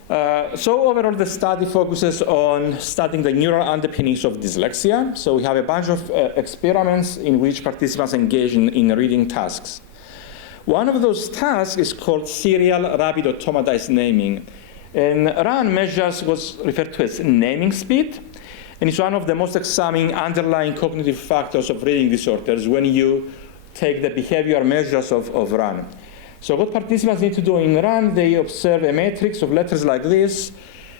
So overall, the study focuses on studying the neural underpinnings of dyslexia. So we have a bunch of experiments in which participants engage in reading tasks. One of those tasks is called serial rapid automatized naming. And RAN measures what's referred to as naming speed. And it's one of the most examining underlying cognitive factors of reading disorders when you take the behavior measures of RAN. So what participants need to do in RAN, they observe a matrix of letters like this,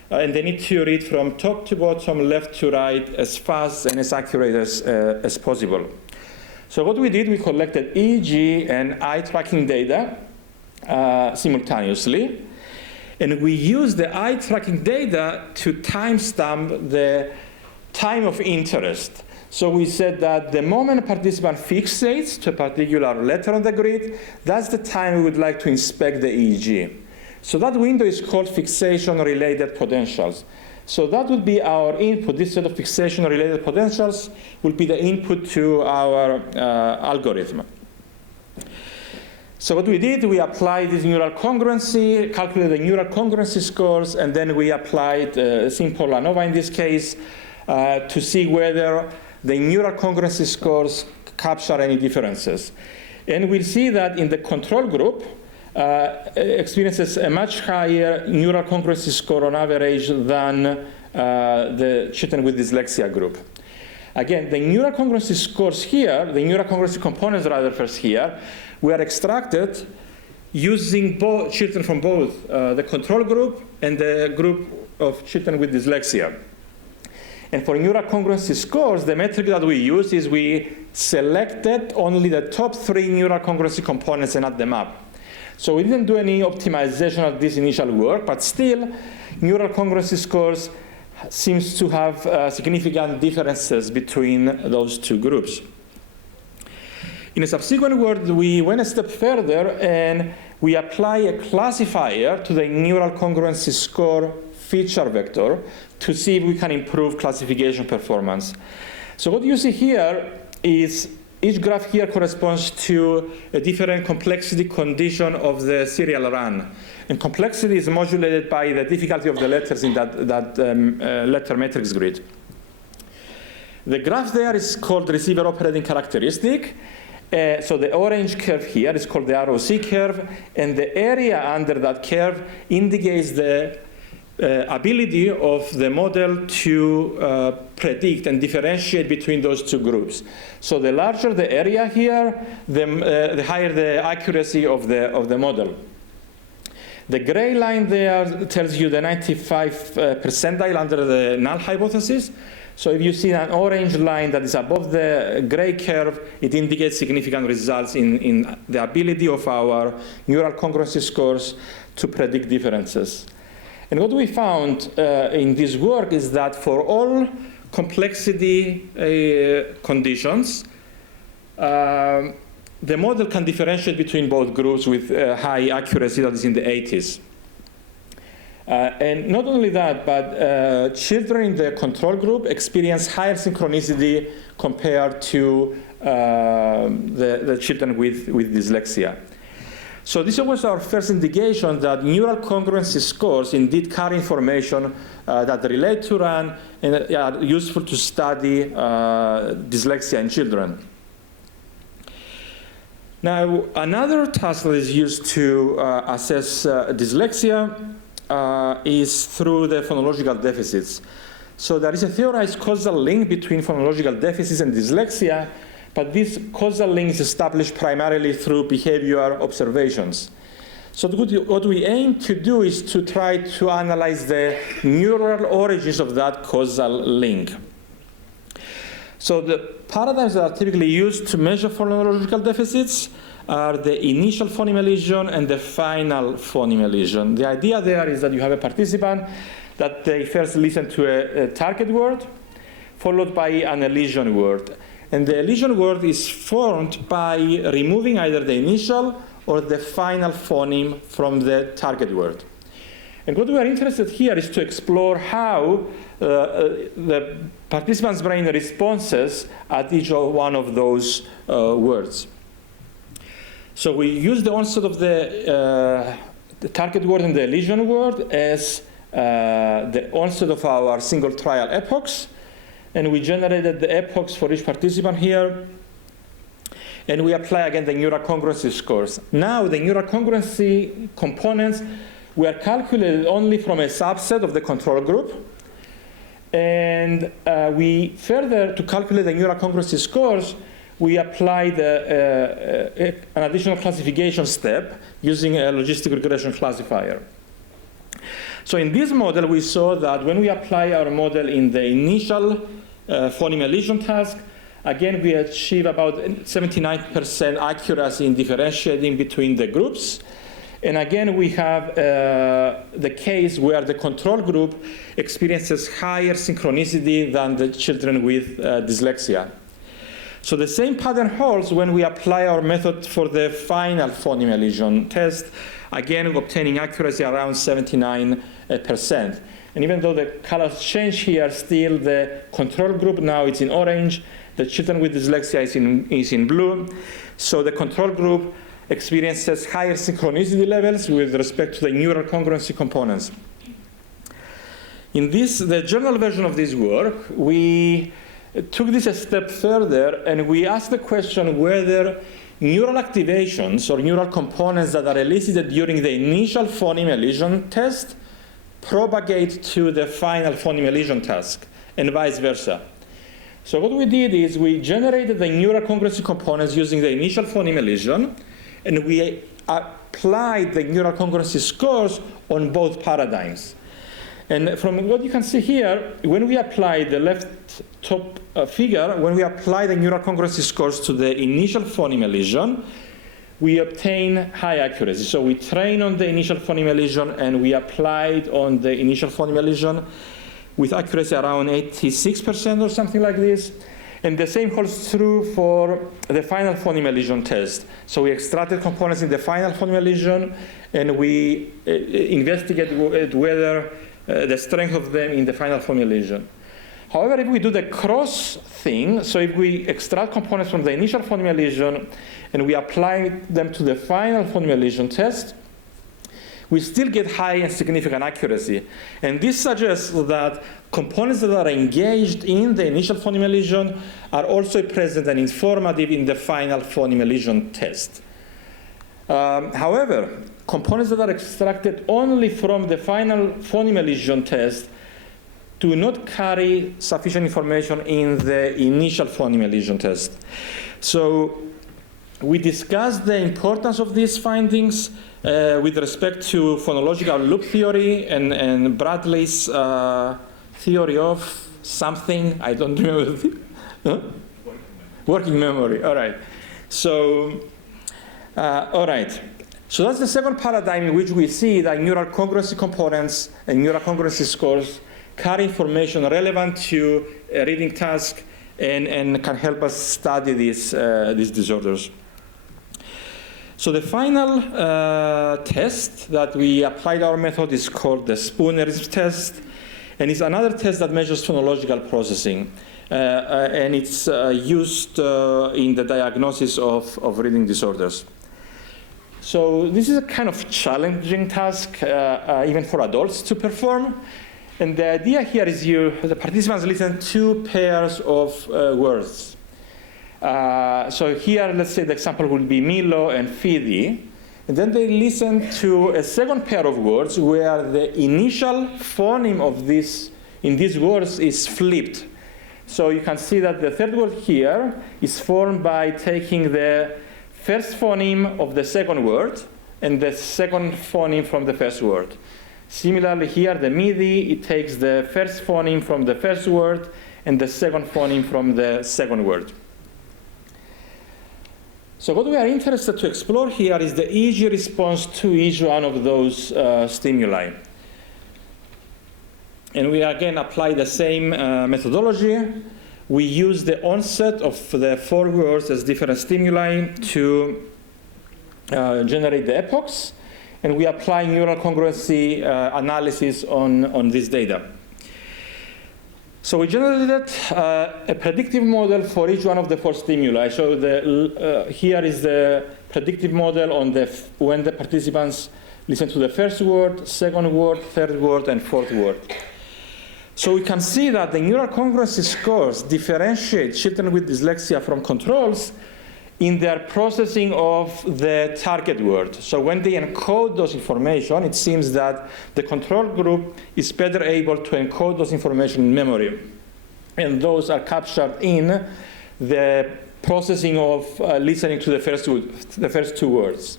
and they need to read from top to bottom, left to right, as fast and as accurate as possible. So what we did, we collected EEG and eye tracking data simultaneously, and we used the eye tracking data to timestamp the time of interest. So we said that the moment a participant fixates to a particular letter on the grid, that's the time we would like to inspect the EEG. So that window is called fixation-related potentials. So that would be our input. This set of fixation-related potentials will be the input to our algorithm. So what we did, we applied this neural congruency, calculated the neural congruency scores, and then we applied simple ANOVA in this case to see whether the neural congruency scores capture any differences. And we'll see that in the control group, experiences a much higher neural congruency score on average than the children with dyslexia group. Again, the neural congruency scores here, the neural congruency components rather first here, were extracted using both children from both the control group and the group of children with dyslexia. And for neural congruency scores, the metric that we used is we selected only the top 3 neural congruency components and add them up. So we didn't do any optimization of this initial work, but still, neural congruency scores seems to have significant differences between those 2 groups. In a subsequent work, we went a step further and we apply a classifier to the neural congruency score feature vector to see if we can improve classification performance. So what you see here is each graph here corresponds to a different complexity condition of the serial RAN. And complexity is modulated by the difficulty of the letters in that letter matrix grid. The graph there is called receiver operating characteristic. So the orange curve here is called the ROC curve, and the area under that curve indicates the ability of the model to predict and differentiate between those 2 groups. So the larger the area here, the higher the accuracy of the model. The gray line there tells you the 95 percentile under the null hypothesis. So if you see an orange line that is above the gray curve, it indicates significant results in the ability of our neural congruency scores to predict differences. And what we found in this work is that for all complexity conditions, the model can differentiate between both groups with high accuracy that is in the 80s. And not only that, but children in the control group experience higher synchronicity compared to the children with dyslexia. So this was our first indication that neural congruency scores indeed carry information that relate to RAN and are useful to study dyslexia in children. Now, another task that is used to assess dyslexia is through the phonological deficits. So there is a theorized causal link between phonological deficits and dyslexia, but this causal link is established primarily through behavior observations. So what we aim to do is to try to analyze the neural origins of that causal link. So the paradigms that are typically used to measure phonological deficits are the initial phoneme elision and the final phoneme elision. The idea there is that you have a participant that they first listen to a target word, followed by an elision word. And the elision word is formed by removing either the initial or the final phoneme from the target word. And what we are interested here is to explore how the participant's brain responses at each one of those words. So we use the onset of the target word and the elision word as the onset of our single trial epochs. And we generated the epochs for each participant here. And we apply again the neural congruency scores. Now the neural congruency components were calculated only from a subset of the control group. And we further, to calculate the neural congruency scores, we applied an additional classification step using a logistic regression classifier. So in this model, we saw that when we apply our model in the initial phoneme elision task, again, we achieve about 79% accuracy in differentiating between the groups. And again, we have the case where the control group experiences higher synchronicity than the children with dyslexia. So the same pattern holds when we apply our method for the final phoneme elision test, again obtaining accuracy around 79%. And even though the colors change here, still the control group now is in orange, the children with dyslexia is in blue. So the control group experiences higher synchronicity levels with respect to the neural congruency components. In the journal version of this work, we took this a step further and we asked the question whether neural activations or neural components that are elicited during the initial phoneme elision test propagate to the final phoneme elision task and vice versa. So what we did is we generated the neural congruency components using the initial phoneme elision, and we applied the neural congruency scores on both paradigms. And from what you can see here, when we apply the left top figure, when we apply the neural congruency scores to the initial phoneme elision, we obtain high accuracy. So we train on the initial phoneme elision and we applied on the initial phoneme elision with accuracy around 86% or something like this. And the same holds true for the final phoneme elision test. So we extracted components in the final phoneme elision and we investigated whether the strength of them in the final phoneme elision. However, if we do the cross thing, so if we extract components from the initial phoneme elision and we apply them to the final phoneme elision test, we still get high and significant accuracy. And this suggests that components that are engaged in the initial phoneme elision are also present and informative in the final phoneme elision test. However, components that are extracted only from the final phoneme elision test do not carry sufficient information in the initial phoneme elision test. So we discussed the importance of these findings with respect to phonological loop theory and Bradley's theory of something, I don't remember. Huh? Working memory, all right. So, all right. So that's the second paradigm in which we see that neural congruency components and neural congruency scores carry information relevant to a reading task and can help us study these disorders. So the final test that we applied our method is called the Spoonerism test, and it's another test that measures phonological processing, and it's used in the diagnosis of reading disorders. So this is a kind of challenging task, even for adults to perform. And the idea here is the participants listen to 2 pairs of words. So here, let's say the example would be Milo and Fidi. And then they listen to a second pair of words where the initial phoneme of this in these words is flipped. So you can see that the third word here is formed by taking the first phoneme of the second word and the second phoneme from the first word. Similarly here, the MIDI, it takes the first phoneme from the first word and the second phoneme from the second word. So what we are interested to explore here is the EEG response to each one of those stimuli. And we again apply the same methodology. We use the onset of the 4 words as different stimuli to generate the epochs, and we apply neural congruency analysis on this data. So we generated a predictive model for each one of the 4 stimuli. So here is the predictive model on when the participants listen to the first word, second word, third word, and fourth word. So we can see that the neural congruency scores differentiate children with dyslexia from controls in their processing of the target word. So when they encode those information, it seems that the control group is better able to encode those information in memory. And those are captured in the processing of listening to the first 2 words.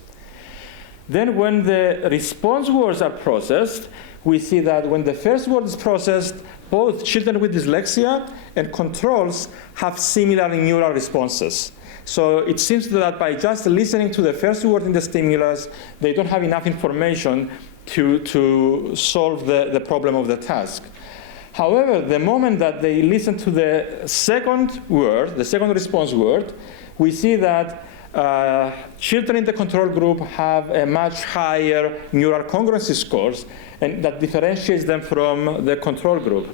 Then when the response words are processed, we see that when the first word is processed, both children with dyslexia and controls have similar neural responses. So it seems that by just listening to the first word in the stimulus, they don't have enough information to solve the problem of the task. However, the moment that they listen to the second word, the second response word, we see that children in the control group have a much higher neural congruency scores, and that differentiates them from the control group.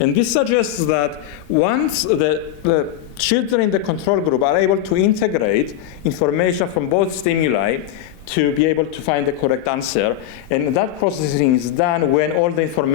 And this suggests that once the children in the control group are able to integrate information from both stimuli to be able to find the correct answer, and that processing is done when all the information